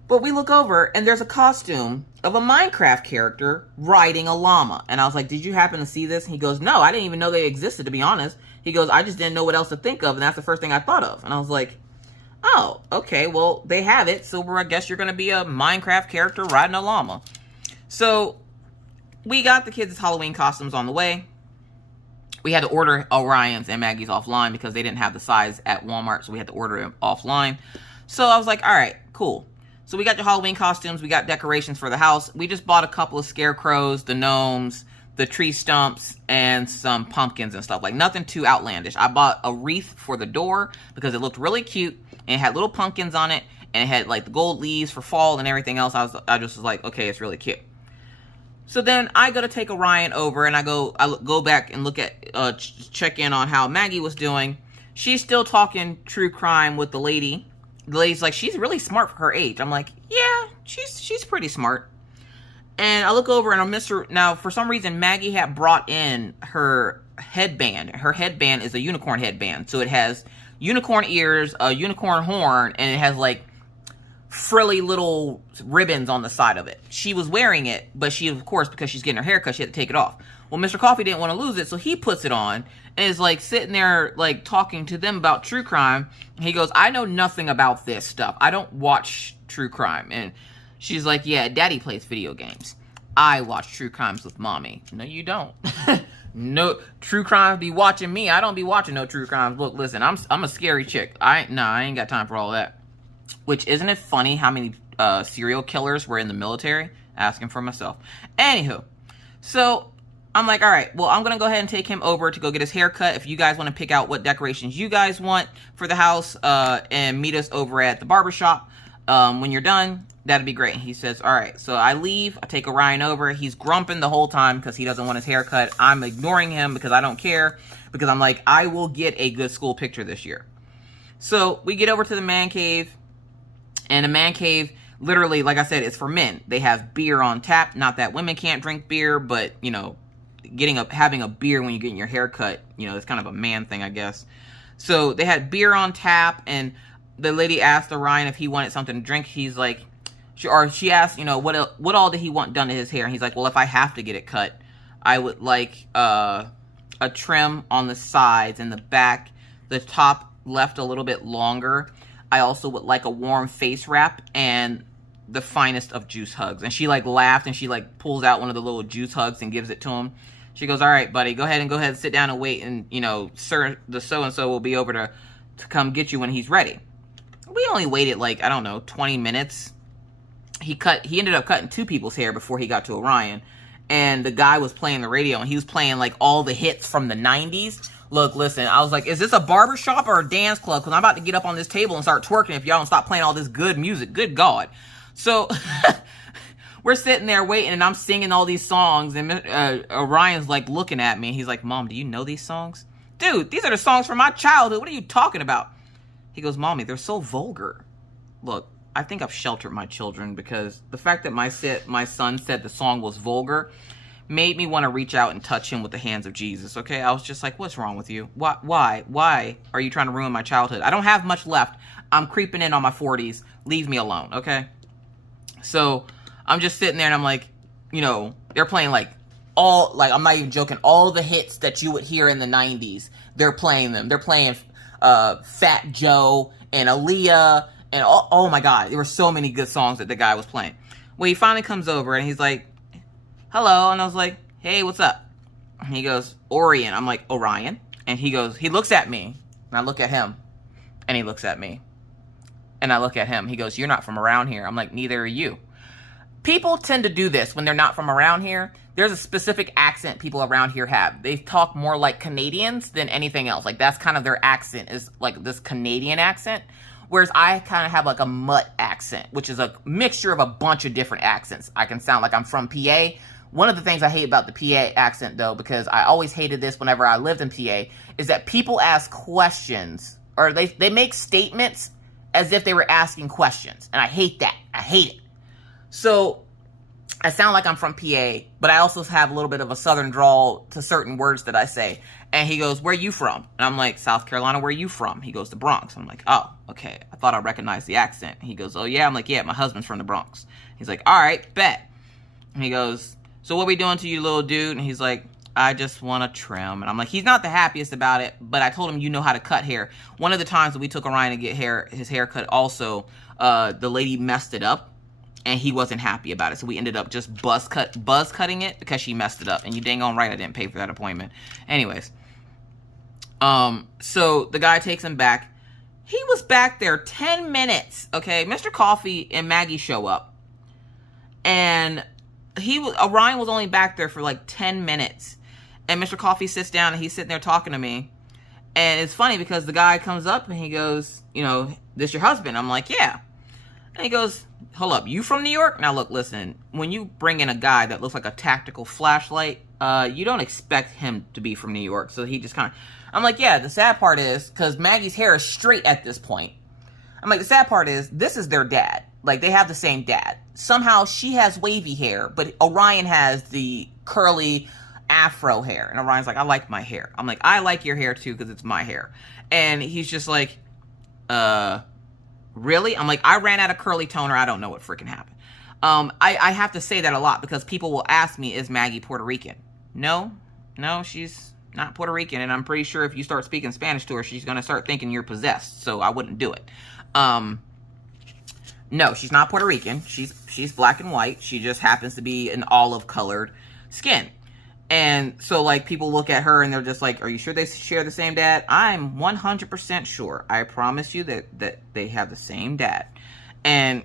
But we look over and there's a costume of a Minecraft character riding a llama. And I was like, did you happen to see this? And he goes, no, I didn't even know they existed, to be honest. He goes, I just didn't know what else to think of. And that's the first thing I thought of. And I was like, oh, okay, well, they have it. So I guess you're going to be a Minecraft character riding a llama. So we got the kids' Halloween costumes on the way. We had to order Orion's and Maggie's offline because they didn't have the size at Walmart. So we had to order them offline. So I was like, all right, cool. So we got your Halloween costumes. We got decorations for the house. We just bought a couple of scarecrows, the gnomes, the tree stumps, and some pumpkins and stuff. Like, nothing too outlandish. I bought a wreath for the door because it looked really cute. And it had little pumpkins on it. And it had, like, the gold leaves for fall and everything else. I just was like, okay, it's really cute. So then I go to take Orion over. And I go back and look at, check in on how Maggie was doing. She's still talking true crime with the lady. The lady's like, she's really smart for her age. I'm like, yeah, she's pretty smart. And I look over and I miss her. Now, for some reason, Maggie had brought in her headband. Her headband is a unicorn headband. So it has unicorn ears, a unicorn horn, and it has like frilly little ribbons on the side of it. She was wearing it, but she, of course, because she's getting her hair cut, she had to take it off. Well, Mr. Coffee didn't want to lose it, so he puts it on and is like sitting there like talking to them about true crime. And he goes, I know nothing about this stuff. I don't watch true crime. And she's like, yeah, Daddy plays video games. I watch true crimes with Mommy. No, you don't. No, true crimes be watching me. I don't be watching no true crimes. Look, listen, I'm a scary chick. I ain't got time for all that. Which, isn't it funny how many serial killers were in the military? Asking for myself. Anywho, so I'm like, all right, well, I'm going to go ahead and take him over to go get his hair cut. If you guys want to pick out what decorations you guys want for the house and meet us over at the barbershop when you're done, that'd be great. He says, all right. So I leave. I take Orion over. He's grumping the whole time because he doesn't want his hair cut. I'm ignoring him because I don't care. Because I'm like, I will get a good school picture this year. So we get over to the man cave. And the man cave, literally, like I said, it's for men. They have beer on tap. Not that women can't drink beer, but, you know, having a beer when you're getting your hair cut, you know, it's kind of a man thing, I guess. So they had beer on tap, and the lady asked Orion if he wanted something to drink. He's like, she asked, you know, what all did he want done to his hair? And he's like, well, if I have to get it cut, I would like a trim on the sides and the back, the top left a little bit longer. I also would like a warm face wrap and the finest of juice hugs. And she like laughed and she like pulls out one of the little juice hugs and gives it to him. She goes, all right, buddy, go ahead and sit down and wait. And, you know, sir, the so-and-so will be over to come get you when he's ready. We only waited like, I don't know, 20 minutes. he ended up cutting 2 people's hair before he got to Orion. And the guy was playing the radio, and he was playing like all the hits from the 90s. Look, listen, I was like, is this a barbershop or a dance club? Because I'm about to get up on this table and start twerking if y'all don't stop playing all this good music. Good God. So we're sitting there waiting, and I'm singing all these songs, and Orion's like looking at me. He's like, Mom, do you know these songs? Dude, these are the songs from my childhood. What are you talking about? He goes, Mommy, they're so vulgar. Look, I think I've sheltered my children, because the fact that my son said the song was vulgar made me want to reach out and touch him with the hands of Jesus, okay? I was just like, what's wrong with you? Why are you trying to ruin my childhood? I don't have much left. I'm creeping in on my 40s. Leave me alone, okay? So I'm just sitting there, and I'm like, you know, they're playing like I'm not even joking, all the hits that you would hear in the 90s, they're playing them. They're playing Fat Joe and Aaliyah, and oh my God, there were so many good songs that the guy was playing. Well, he finally comes over, and he's like, hello. And I was like, hey, what's up? And he goes, Orion. I'm like, Orion. And he looks at me, and I look at him, and he looks at me, and I look at him. He goes, you're not from around here. I'm like, neither are you. People tend to do this when they're not from around here. There's a specific accent people around here have. They talk more like Canadians than anything else. Like, that's kind of their accent, is like this Canadian accent. Whereas I kind of have like a mutt accent, which is a mixture of a bunch of different accents. I can sound like I'm from PA. One of the things I hate about the PA accent, though, because I always hated this whenever I lived in PA, is that people ask questions, or they make statements as if they were asking questions. And I hate that. I hate it. So I sound like I'm from PA, but I also have a little bit of a southern drawl to certain words that I say. And he goes, where are you from? And I'm like, South Carolina, where are you from? He goes, the Bronx. I'm like, oh, okay. I thought I recognized the accent. He goes, oh, yeah. I'm like, yeah, my husband's from the Bronx. He's like, all right, bet. And he goes, so what we doing to you, little dude? And he's like, I just want to trim. And I'm like, he's not the happiest about it, but I told him, you know how to cut hair. One of the times that we took Orion to get his hair cut also, the lady messed it up, and he wasn't happy about it. So we ended up just buzz cutting it because she messed it up. And you dang on right I didn't pay for that appointment. Anyways. So the guy takes him back. He was back there 10 minutes. Okay. Mr. Coffee and Maggie show up. And Orion was only back there for like 10 minutes. And Mr. Coffee sits down, and he's sitting there talking to me. And it's funny because the guy comes up and he goes, you know, this your husband? I'm like, yeah. And he goes, hold up, you from New York? Now look, listen, when you bring in a guy that looks like a tactical flashlight, you don't expect him to be from New York. So he just kind of, I'm like, yeah, the sad part is, because Maggie's hair is straight at this point. I'm like, the sad part is, this is their dad. Like, they have the same dad. Somehow she has wavy hair, but Orion has the curly afro hair. And Orion's like, I like my hair. I'm like, I like your hair too, because it's my hair. And he's just like, really? I'm like, I ran out of curly toner. I don't know what freaking happened. I have to say that a lot because people will ask me, is Maggie Puerto Rican? No, she's not Puerto Rican. And I'm pretty sure if you start speaking Spanish to her, she's going to start thinking you're possessed. So I wouldn't do it. No, she's not Puerto Rican. She's black and white. She just happens to be an olive colored skin. And so, like, people look at her and they're just like, are you sure they share the same dad? I'm 100% sure. I promise you that they have the same dad. And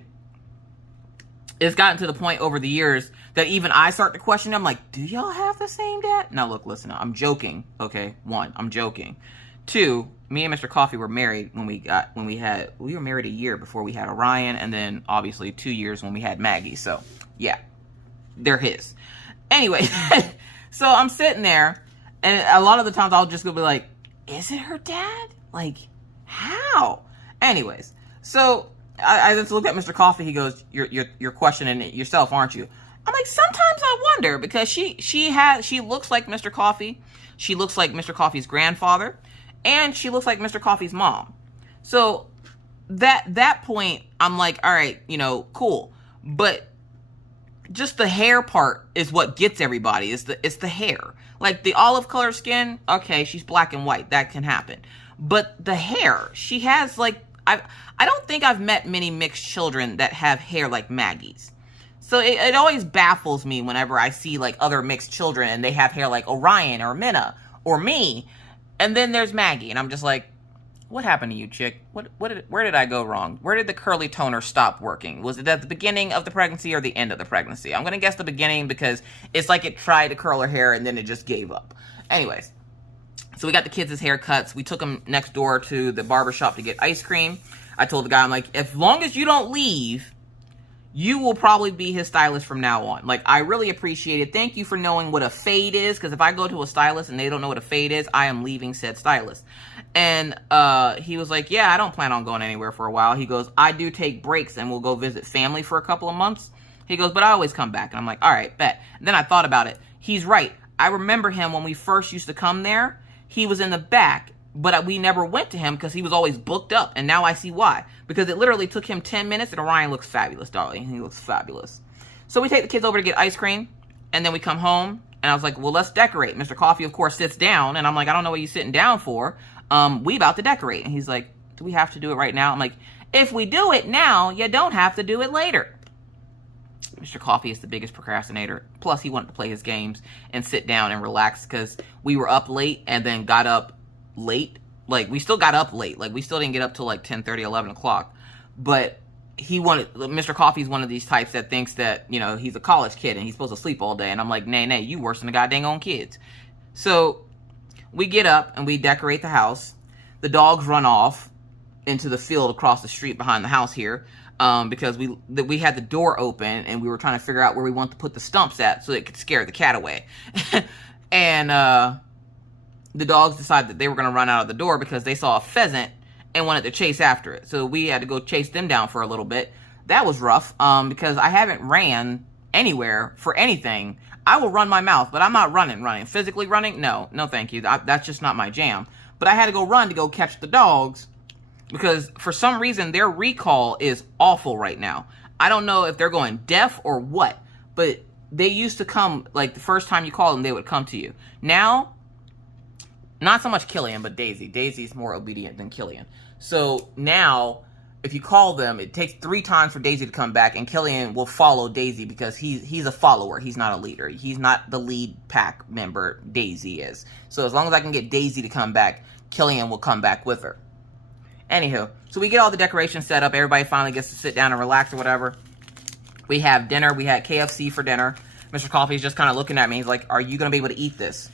it's gotten to the point over the years that even I start to question them, like, do y'all have the same dad? Now, look, listen, I'm joking, okay? 1, I'm joking. 2, me and Mr. Coffee were married we were married a year before we had Orion, and then, obviously, 2 years when we had Maggie. So, yeah, they're his. Anyway, so I'm sitting there, and a lot of the times I'll just go be like, is it her dad? Like, how? Anyways, so I just looked at Mr. Coffee. He goes, you're questioning it yourself, aren't you? I'm like, sometimes I wonder, because she looks like Mr. Coffee. She looks like Mr. Coffee's grandfather, and she looks like Mr. Coffee's mom. So that point, I'm like, all right, cool. But just the hair part is what gets everybody. It's the hair. Like the olive color skin, okay, she's black and white. That can happen. But the hair, she has like, I don't think I've met many mixed children that have hair like Maggie's. So it always baffles me whenever I see like other mixed children and they have hair like Orion or Minna or me. And then there's Maggie. And I'm just like, what happened to you, chick? Where did I go wrong? Where did the curly toner stop working? Was it at the beginning of the pregnancy or the end of the pregnancy? I'm going to guess the beginning because it's like it tried to curl her hair and then it just gave up. Anyways, so we got the kids' haircuts. We took them next door to the barber shop to get ice cream. I told the guy, I'm like, as long as you don't leave, you will probably be his stylist from now on. Like, I really appreciate it. Thank you for knowing what a fade is, because if I go to a stylist and they don't know what a fade is, I am leaving said stylist. And he was like, yeah, I don't plan on going anywhere for a while. He goes, I do take breaks and we'll go visit family for a couple of months. He goes, but I always come back. And I'm like, all right, bet. And then I thought about it. He's right. I remember him when we first used to come there. He was in the back, but we never went to him because he was always booked up. And now I see why. Because it literally took him 10 minutes and Orion looks fabulous, darling. He looks fabulous. So we take the kids over to get ice cream. And then we come home. And I was like, well, let's decorate. Mr. Coffee, of course, sits down. And I'm like, I don't know what you're sitting down for. We about to decorate. And he's like, do we have to do it right now? I'm like, if we do it now, you don't have to do it later. Mr. Coffee is the biggest procrastinator. Plus, he wanted to play his games and sit down and relax because we were up late and then got up late. Like, we still got up late. Like, we still didn't get up till like 10:30, 11 o'clock. But Mr. Coffee's one of these types that thinks that, you know, he's a college kid and he's supposed to sleep all day. And I'm like, nay, you worse than the goddamn own kids. So we get up and we decorate the house. The dogs run off into the field across the street behind the house here. Because we had the door open and we were trying to figure out where we want to put the stumps at so it could scare the cat away. And the dogs decided that they were going to run out of the door because they saw a pheasant and wanted to chase after it. So we had to go chase them down for a little bit. That was rough because I haven't ran anywhere for anything. I will run my mouth, but I'm not running. Physically running? No, thank you. That's just not my jam. But I had to go run to go catch the dogs because for some reason their recall is awful right now. I don't know if they're going deaf or what, but they used to come, like the first time you call them, they would come to you. Now, not so much Killian, but Daisy. Daisy's more obedient than Killian. So now, if you call them, it takes 3 times for Daisy to come back, and Killian will follow Daisy because he's a follower. He's not a leader. He's not the lead pack member. Daisy is. So as long as I can get Daisy to come back, Killian will come back with her. Anywho, so we get all the decorations set up. Everybody finally gets to sit down and relax or whatever. We have dinner. We had KFC for dinner. Mr. Coffee's just kind of looking at me. He's like, are you going to be able to eat this?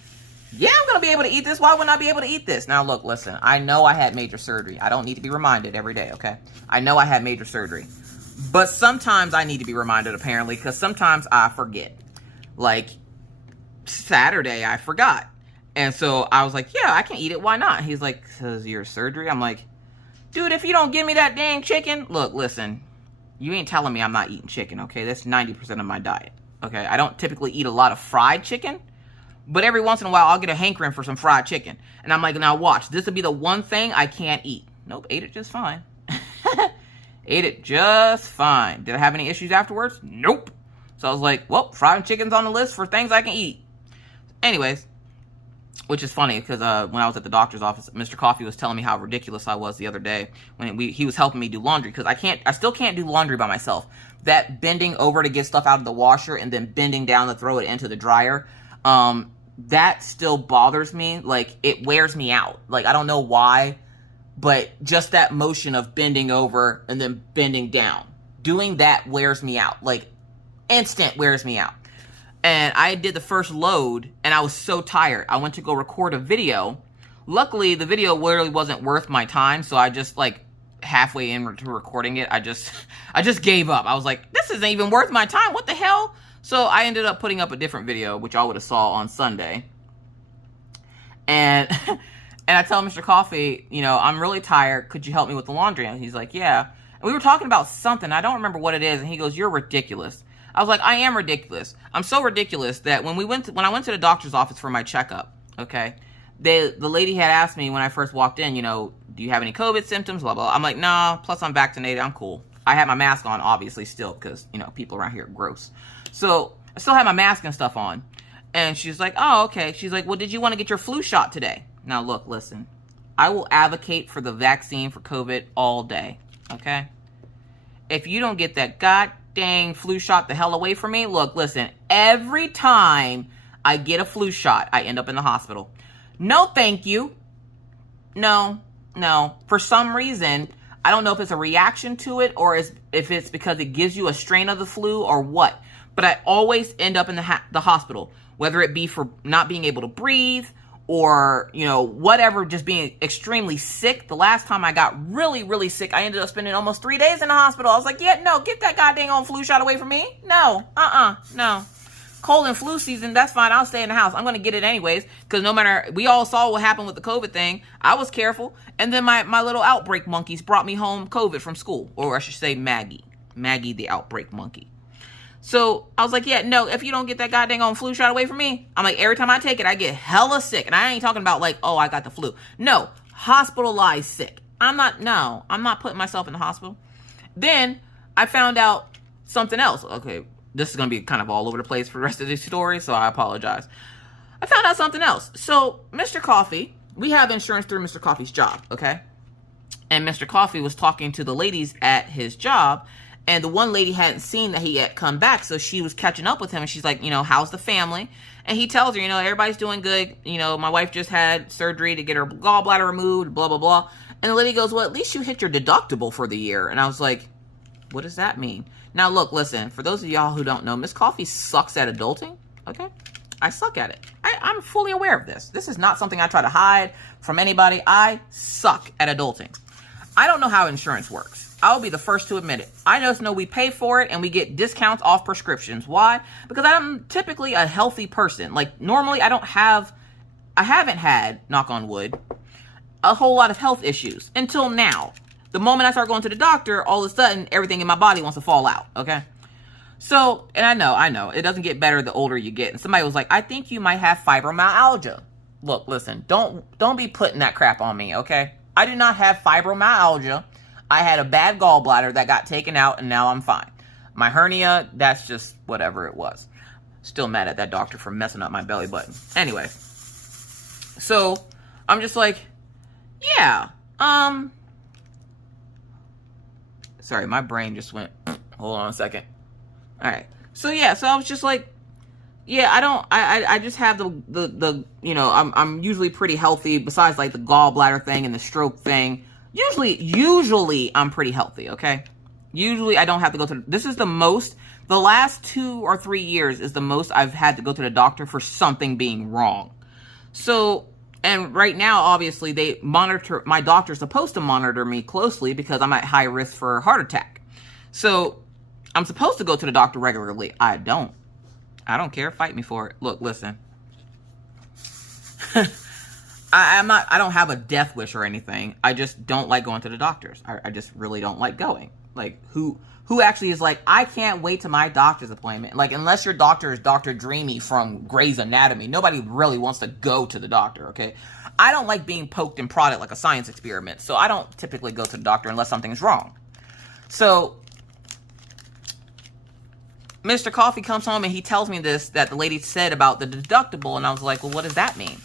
Yeah, I'm going to be able to eat this. Why wouldn't I be able to eat this? Now, look, listen. I know I had major surgery. I don't need to be reminded every day, okay? I know I had major surgery. But sometimes I need to be reminded, apparently, because sometimes I forget. Like, Saturday, I forgot. And so I was like, yeah, I can eat it. Why not? He's like, because your surgery? I'm like, dude, if you don't give me that dang chicken, look, listen, you ain't telling me I'm not eating chicken, okay? That's 90% of my diet, okay? I don't typically eat a lot of fried chicken, but every once in a while, I'll get a hankering for some fried chicken. And I'm like, now watch, this will be the one thing I can't eat. Nope, ate it just fine. Ate it just fine. Did I have any issues afterwards? Nope. So I was like, well, fried chicken's on the list for things I can eat. Anyways, which is funny because when I was at the doctor's office, Mr. Coffee was telling me how ridiculous I was the other day when he was helping me do laundry because I still can't do laundry by myself. That bending over to get stuff out of the washer and then bending down to throw it into the dryer, that still bothers me. Like, it wears me out. Like, I don't know why, but just that motion of bending over and then bending down, doing that wears me out. Like, instant wears me out. And I did the first load, and I was so tired. I went to go record a video. Luckily, the video literally wasn't worth my time, so I just, like, halfway into recording it, I just gave up. I was like, this isn't even worth my time. What the hell? So I ended up putting up a different video, which y'all would have saw on Sunday. And and I tell Mr. Coffee, you know, I'm really tired. Could you help me with the laundry? And he's like, yeah. And we were talking about something. I don't remember what it is. And he goes, you're ridiculous. I was like, I am ridiculous. I'm so ridiculous that when I went to the doctor's office for my checkup, okay, the lady had asked me when I first walked in, you know, do you have any COVID symptoms, blah, blah. I'm like, nah, plus I'm vaccinated. I'm cool. I had my mask on, obviously, still, because, you know, people around here are gross. So I still had my mask and stuff on. And she's like, oh, okay. She's like, well, did you want to get your flu shot today? Now, look, listen. I will advocate for the vaccine for COVID all day, okay? If you don't get that dang flu shot the hell away from me, look, listen, every time I get a flu shot, I end up in the hospital. No, thank you. No, no. For some reason, I don't know if it's a reaction to it or if it's because it gives you a strain of the flu or what. But I always end up in the hospital, whether it be for not being able to breathe or, you know, whatever, just being extremely sick. The last time I got really, really sick, I ended up spending almost 3 days in the hospital. I was like, yeah, no, get that goddamn on flu shot away from me. No, no. Cold and flu season, that's fine. I'll stay in the house. I'm going to get it anyways, because no matter, we all saw what happened with the COVID thing. I was careful. And then my little outbreak monkeys brought me home COVID from school, or I should say Maggie the outbreak monkey. So I was like, yeah, no, if you don't get that goddamn on flu shot away from me, I'm like, every time I take it, I get hella sick. And I ain't talking about like, oh, I got the flu. No, hospitalized sick. I'm not putting myself in the hospital. Then I found out something else. Okay, this is going to be kind of all over the place for the rest of this story, so I apologize. I found out something else. So Mr. Coffee, we have insurance through Mr. Coffee's job, okay? And Mr. Coffee was talking to the ladies at his job, and the one lady hadn't seen that he had come back, so she was catching up with him, and she's like, you know, how's the family? And he tells her, you know, everybody's doing good. You know, my wife just had surgery to get her gallbladder removed, blah, blah, blah. And the lady goes, well, at least you hit your deductible for the year. And I was like, what does that mean? Now, look, listen, for those of y'all who don't know, Miss Coffee sucks at adulting, okay? I suck at it. I'm fully aware of this. This is not something I try to hide from anybody. I suck at adulting. I don't know how insurance works. I'll be the first to admit it. I just know we pay for it and we get discounts off prescriptions. Why? Because I'm typically a healthy person. Like, normally I haven't had, knock on wood, a whole lot of health issues until now. The moment I start going to the doctor, all of a sudden, everything in my body wants to fall out, okay? So, and I know, it doesn't get better the older you get. And somebody was like, I think you might have fibromyalgia. Look, listen, don't be putting that crap on me, okay? I do not have fibromyalgia. I had a bad gallbladder that got taken out, and now I'm fine. My hernia, that's just whatever it was. Still mad at that doctor for messing up my belly button. Anyway, so I'm just like, yeah, sorry, my brain just went, hold on a second. All right. So yeah, so I was just like, yeah, I just have the you know, I'm usually pretty healthy besides like the gallbladder thing and the stroke thing. Usually I'm pretty healthy, okay? Usually I don't have to go to, this is the most, the last 2 or 3 years is the most I've had to go to the doctor for something being wrong. So, and right now, obviously, they monitor, my doctor's supposed to monitor me closely because I'm at high risk for a heart attack. So, I'm supposed to go to the doctor regularly. I don't care. Fight me for it. Look, listen. I don't have a death wish or anything. I just don't like going to the doctors. I just really don't like going. Like, who actually is like, I can't wait to my doctor's appointment. Like, unless your doctor is Dr. Dreamy from Grey's Anatomy, nobody really wants to go to the doctor, okay? I don't like being poked and prodded like a science experiment, so I don't typically go to the doctor unless something's wrong. So, Mr. Coffee comes home and he tells me this, that the lady said about the deductible, and I was like, well, what does that mean?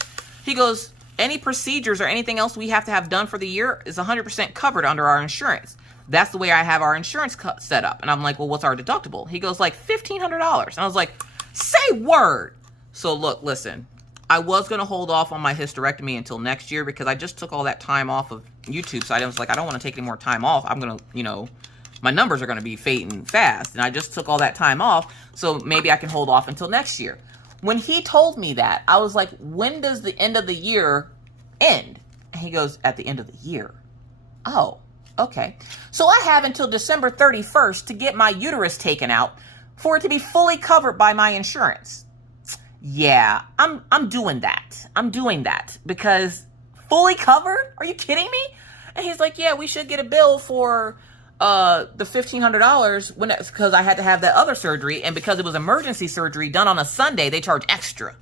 He goes, any procedures or anything else we have to have done for the year is 100% covered under our insurance. That's the way I have our insurance set up. And I'm like, well, what's our deductible? He goes like $1,500. And I was like, say word. So look, listen, I was going to hold off on my hysterectomy until next year because I just took all that time off of YouTube. So I was like, I don't want to take any more time off. I'm going to, you know, my numbers are going to be fading fast. And I just took all that time off. So maybe I can hold off until next year. When he told me that, I was like, when does the end of the year end? And he goes, at the end of the year. Oh, okay. So I have until December 31st to get my uterus taken out for it to be fully covered by my insurance. Yeah, I'm doing that. I'm doing that because fully covered? Are you kidding me? And he's like, yeah, we should get a bill for the $1,500 when because I had to have that other surgery, and because it was emergency surgery done on a Sunday, they charge extra.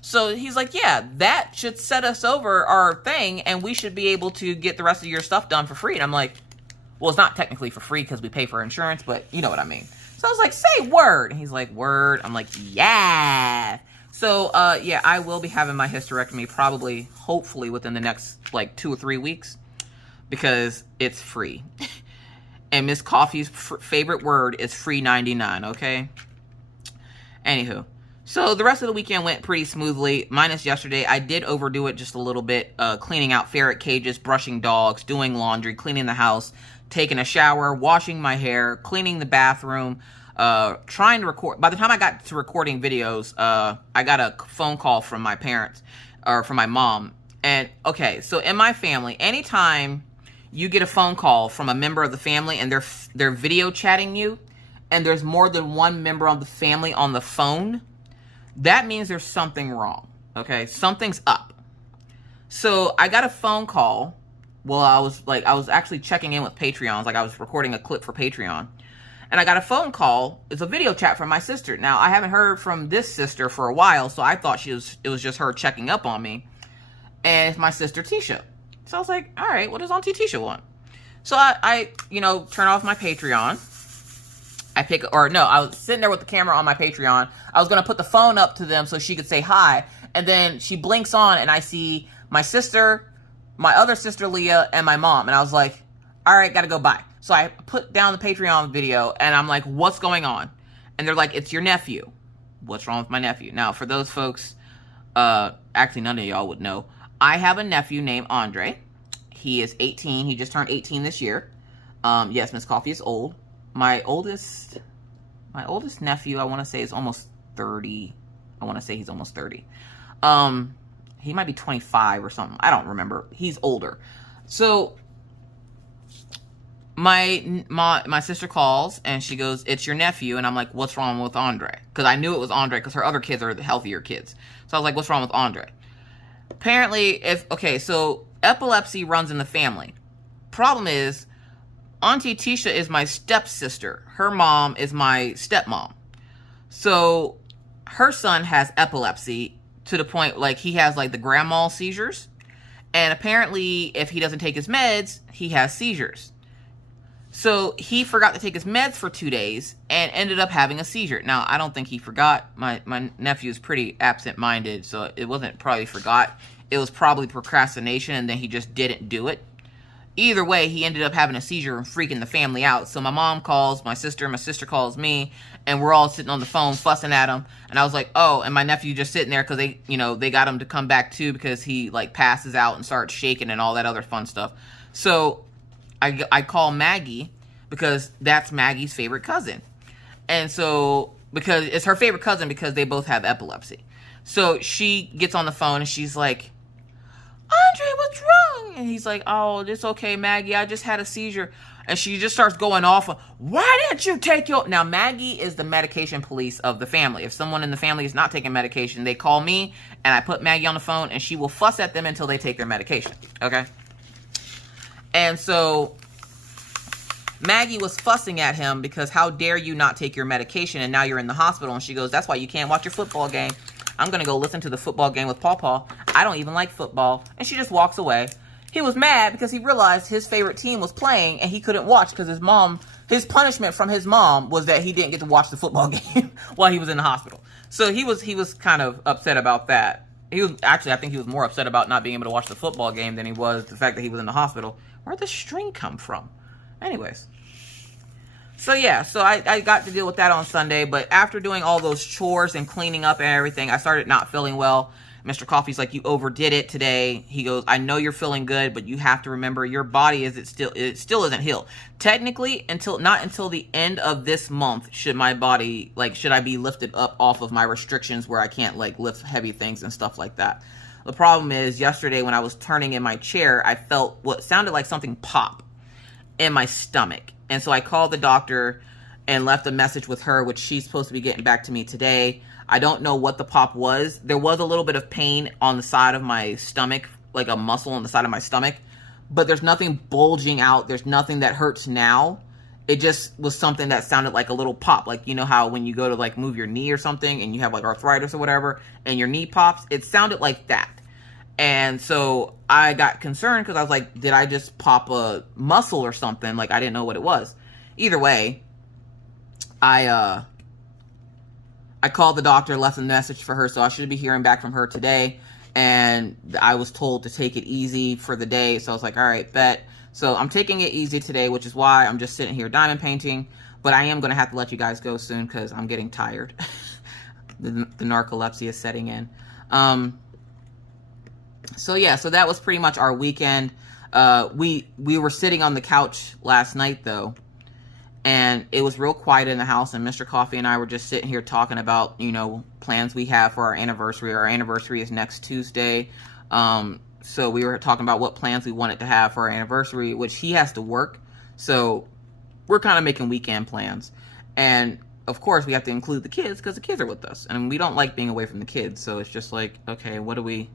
So he's like, yeah, that should set us over our thing, and we should be able to get the rest of your stuff done for free. And I'm like, well, it's not technically for free because we pay for insurance, but you know what I mean. So I was like, say word. And he's like, word. I'm like, yeah. So yeah, I will be having my hysterectomy probably, hopefully within the next like 2 or 3 weeks. Because it's free. And Miss Coffee's favorite word is free 99, okay? Anywho. So the rest of the weekend went pretty smoothly, minus yesterday. I did overdo it just a little bit, cleaning out ferret cages, brushing dogs, doing laundry, cleaning the house, taking a shower, washing my hair, cleaning the bathroom, trying to record. By the time I got to recording videos, I got a phone call from my parents, or from my mom. And okay, so in my family, anytime you get a phone call from a member of the family and they're video chatting you, and there's more than one member of the family on the phone, that means there's something wrong. Okay, something's up. So I got a phone call. Well, I was actually checking in with Patreons, like I was recording a clip for Patreon. And I got a phone call. It's a video chat from my sister. Now, I haven't heard from this sister for a while, so I thought it was just her checking up on me. And it's my sister Tisha. So I was like, all right, what does Auntie Tisha want? So I turn off my Patreon. I was sitting there with the camera on my Patreon. I was going to put the phone up to them so she could say hi. And then she blinks on and I see my sister, my other sister Leah, and my mom. And I was like, all right, got to go bye. So I put down the Patreon video and I'm like, what's going on? And they're like, it's your nephew. What's wrong with my nephew? Now, for those folks, actually none of y'all would know. I have a nephew named Andre. He is 18. He just turned 18 this year. Yes, Miss Coffee is old. My oldest nephew, I want to say, is almost 30. I want to say he's almost 30. He might be 25 or something. I don't remember. He's older. So my sister calls and she goes, it's your nephew. And I'm like, what's wrong with Andre? Because I knew it was Andre because her other kids are the healthier kids. So I was like, what's wrong with Andre? Apparently, so epilepsy runs in the family. Problem is, Auntie Tisha is my stepsister. Her mom is my stepmom. So her son has epilepsy to the point, like, he has, like, the grand mal seizures. And apparently, if he doesn't take his meds, he has seizures. So he forgot to take his meds for 2 days and ended up having a seizure. Now, I don't think he forgot. My nephew's pretty absent-minded, so it wasn't probably forgot. It was probably procrastination, and then he just didn't do it. Either way, he ended up having a seizure and freaking the family out. So my mom calls my sister calls me, and we're all sitting on the phone fussing at him. And I was like, oh, and my nephew just sitting there because they got him to come back too because he like passes out and starts shaking and all that other fun stuff. So I call Maggie because that's Maggie's favorite cousin. And so, because it's her favorite cousin because they both have epilepsy. So she gets on the phone and she's like, Andre, what's wrong? And he's like, oh, it's okay, Maggie. I just had a seizure. And she just starts going off. Why didn't you take your... Now, Maggie is the medication police of the family. If someone in the family is not taking medication, they call me and I put Maggie on the phone and she will fuss at them until they take their medication. Okay? And so Maggie was fussing at him because how dare you not take your medication and now you're in the hospital. And she goes, that's why you can't watch your football game. I'm going to go listen to the football game with Paw. I don't even like football. And she just walks away. He was mad because he realized his favorite team was playing and he couldn't watch because his punishment from his mom was that he didn't get to watch the football game while he was in the hospital. So he was kind of upset about that. I think he was more upset about not being able to watch the football game than he was the fact that he was in the hospital. Where'd the string come from? Anyways. So yeah, so I got to deal with that on Sunday, but after doing all those chores and cleaning up and everything, I started not feeling well. Mr. Coffee's like, you overdid it today. He goes, I know you're feeling good, but you have to remember your body it still isn't healed. Technically, not until the end of this month should my body, should I be lifted up off of my restrictions where I can't lift heavy things and stuff like that. The problem is yesterday when I was turning in my chair, I felt what sounded like something pop in my stomach. And so I called the doctor and left a message with her, which she's supposed to be getting back to me today. I don't know what the pop was. There was a little bit of pain on the side of my stomach, like a muscle on the side of my stomach, but there's nothing bulging out. There's nothing that hurts now. It just was something that sounded like a little pop. Like, you know how when you go to move your knee or something and you have arthritis or whatever and your knee pops, it sounded like that. And so I got concerned because I was like, did I just pop a muscle or something? I didn't know what it was. Either way, I called the doctor, left a message for her, so I should be hearing back from her today. And I was told to take it easy for the day. So I was like, all right, bet. So I'm taking it easy today, which is why I'm just sitting here diamond painting. But I am going to have to let you guys go soon because I'm getting tired. The narcolepsy is setting in. So yeah, so that was pretty much our weekend. We were sitting on the couch last night though, and it was real quiet in the house, and Mr. Coffee and I were just sitting here talking about, you know, plans we have for our anniversary. Our anniversary is next Tuesday. So we were talking about what plans we wanted to have for our anniversary, which he has to work. So we're kind of making weekend plans. And of course we have to include the kids because the kids are with us, and we don't like being away from the kids. So it's just like, okay, what do we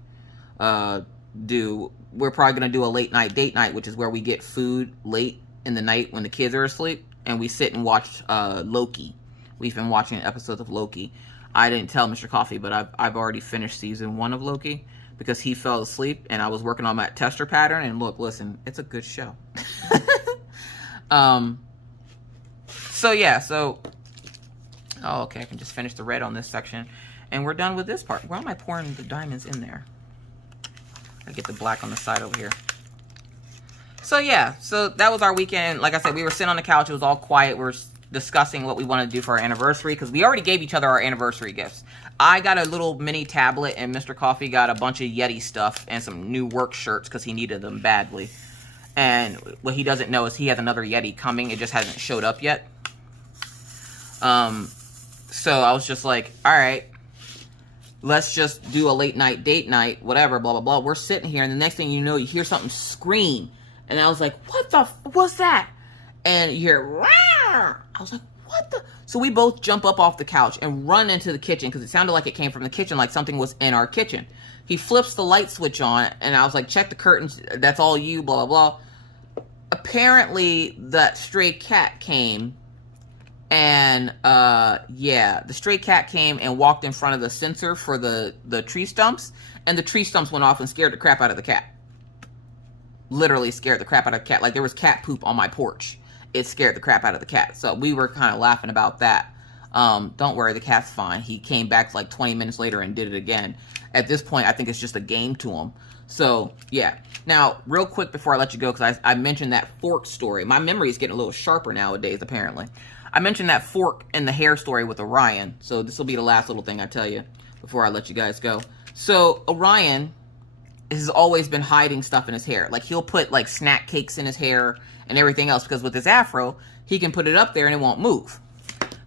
do? We're probably going to do a late night date night, which is where we get food late in the night when the kids are asleep, and we sit and watch Loki. We've been watching episodes of Loki. I didn't tell Mr. Coffee, but I've already finished season 1 of Loki because he fell asleep, and I was working on that tester pattern, and look, listen, it's a good show. So yeah, so, oh, okay, I can just finish the red on this section, and we're done with this part. Why am I pouring the diamonds in there? I get the black on the side over here. So yeah, so that was our weekend. Like I said, we were sitting on the couch. It was all quiet. We were discussing what we want to do for our anniversary because we already gave each other our anniversary gifts. I got a little mini tablet, and Mr. Coffee got a bunch of Yeti stuff and some new work shirts because he needed them badly. And what he doesn't know is he has another Yeti coming. It just hasn't showed up yet. So I was just like, all right, let's just do a late night date night, whatever, blah, blah, blah. We're sitting here, and the next thing you know, you hear something scream. And I was like, what the, what's that? And you hear, rawr! I was like, what the? So we both jump up off the couch and run into the kitchen because it sounded like it came from the kitchen, like something was in our kitchen. He flips the light switch on, and I was like, check the curtains. That's all you, blah, blah, blah. Apparently, that stray cat came, and, yeah, the stray cat came and walked in front of the sensor for the tree stumps, and the tree stumps went off and scared the crap out of the cat. Literally scared the crap out of the cat. Like, there was cat poop on my porch. It scared the crap out of the cat. So we were kind of laughing about that. Don't worry, the cat's fine. He came back like 20 minutes later and did it again. At this point, I think it's just a game to him. So, yeah. Now, real quick before I let you go, because I mentioned that fork story. My memory is getting a little sharper nowadays, apparently. I mentioned that fork in the hair story with Orion. So this will be the last little thing I tell you before I let you guys go. So, Orion has always been hiding stuff in his hair. Like, he'll put, like, snack cakes in his hair and everything else, because with his afro, he can put it up there and it won't move.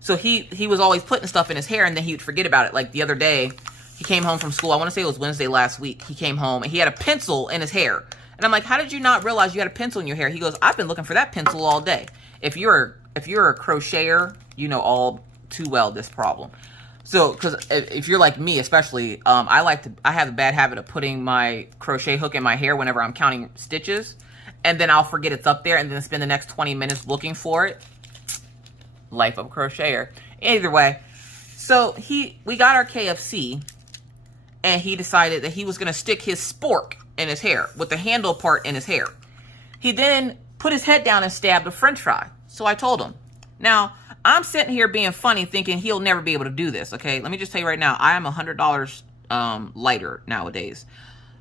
So he was always putting stuff in his hair, and then he would forget about it. Like, the other day, he came home from school. I want to say it was Wednesday last week. He came home, and he had a pencil in his hair. And I'm like, how did you not realize you had a pencil in your hair? He goes, I've been looking for that pencil all day. If you're a crocheter, you know all too well this problem. So, because if you're like me, especially, I have a bad habit of putting my crochet hook in my hair whenever I'm counting stitches, and then I'll forget it's up there, and then spend the next 20 minutes looking for it. Life of a crocheter. Either way, so we got our KFC, and he decided that he was going to stick his spork in his hair, with the handle part in his hair. He then put his head down and stabbed a French fry. So I told him. Now, I'm sitting here being funny, thinking he'll never be able to do this, okay? Let me just tell you right now, I am $100 lighter nowadays.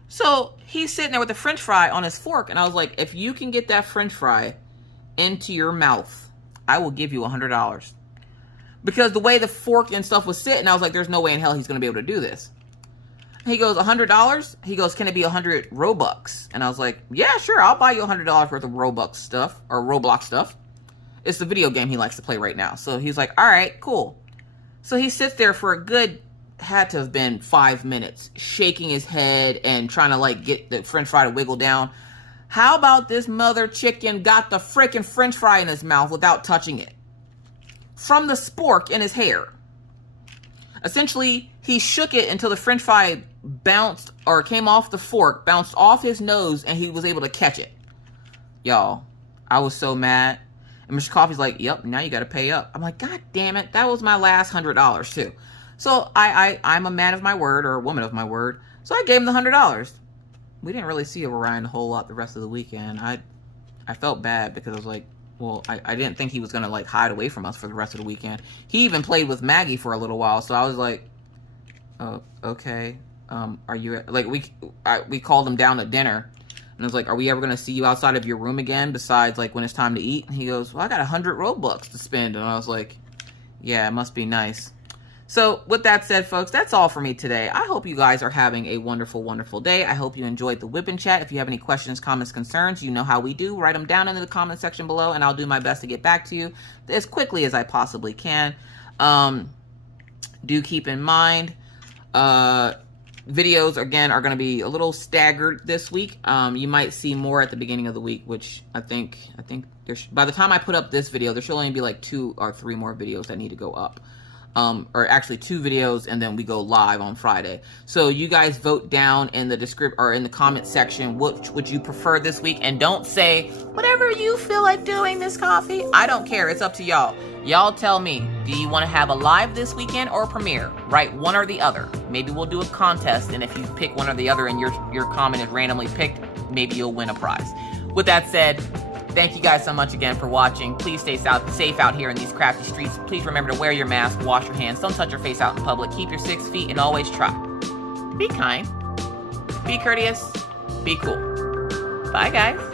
So he's sitting there with the French fry on his fork, and I was like, if you can get that French fry into your mouth, I will give you $100. Because the way the fork and stuff was sitting, I was like, there's no way in hell he's going to be able to do this. He goes, $100? He goes, can it be 100 Robux? And I was like, yeah, sure, I'll buy you $100 worth of Robux stuff, or Roblox stuff. It's the video game he likes to play right now. So he's like, all right, cool. So he sits there for a good, had to have been 5 minutes, shaking his head and trying to, like, get the French fry to wiggle down. How about this mother chicken got the freaking French fry in his mouth without touching it? From the spork in his hair. Essentially, he shook it until the French fry bounced, or came off the fork, bounced off his nose, and he was able to catch it. Y'all, I was so mad. And Mr. Coffee's like, yep, now you got to pay up. I'm like, God damn it. That was my last $100 too. So I'm a man of my word, or a woman of my word. So I gave him the $100. We didn't really see Orion a whole lot the rest of the weekend. I felt bad because I was like, well, I didn't think he was going to like hide away from us for the rest of the weekend. He even played with Maggie for a little while. So I was like, oh, okay. Are you, like, we called him down to dinner. And I was like, are we ever going to see you outside of your room again besides, like, when it's time to eat? And he goes, well, I got 100 Robux to spend. And I was like, yeah, it must be nice. So with that said, folks, that's all for me today. I hope you guys are having a wonderful, wonderful day. I hope you enjoyed the whip and chat. If you have any questions, comments, concerns, you know how we do. Write them down in the comment section below, and I'll do my best to get back to you as quickly as I possibly can. Do keep in mind, videos, again, are going to be a little staggered this week. You might see more at the beginning of the week, which I think there's, by the time I put up this video, there should only be like 2 or 3 more videos that need to go up. Or actually 2 videos, and then we go live on Friday. So you guys vote down in the description or in the comment section which would you prefer this week, and don't say whatever you feel like doing, Miss Coffee. I don't care. It's up to y'all. Y'all tell me, do you want to have a live this weekend or a premiere? Write one or the other. Maybe we'll do a contest, and if you pick one or the other and your comment is randomly picked, maybe you'll win a prize. With that said, thank you guys so much again for watching. Please stay safe out here in these crafty streets. Please remember to wear your mask, wash your hands, don't touch your face out in public, keep your 6 feet, and always try. Be kind, be courteous, be cool. Bye, guys.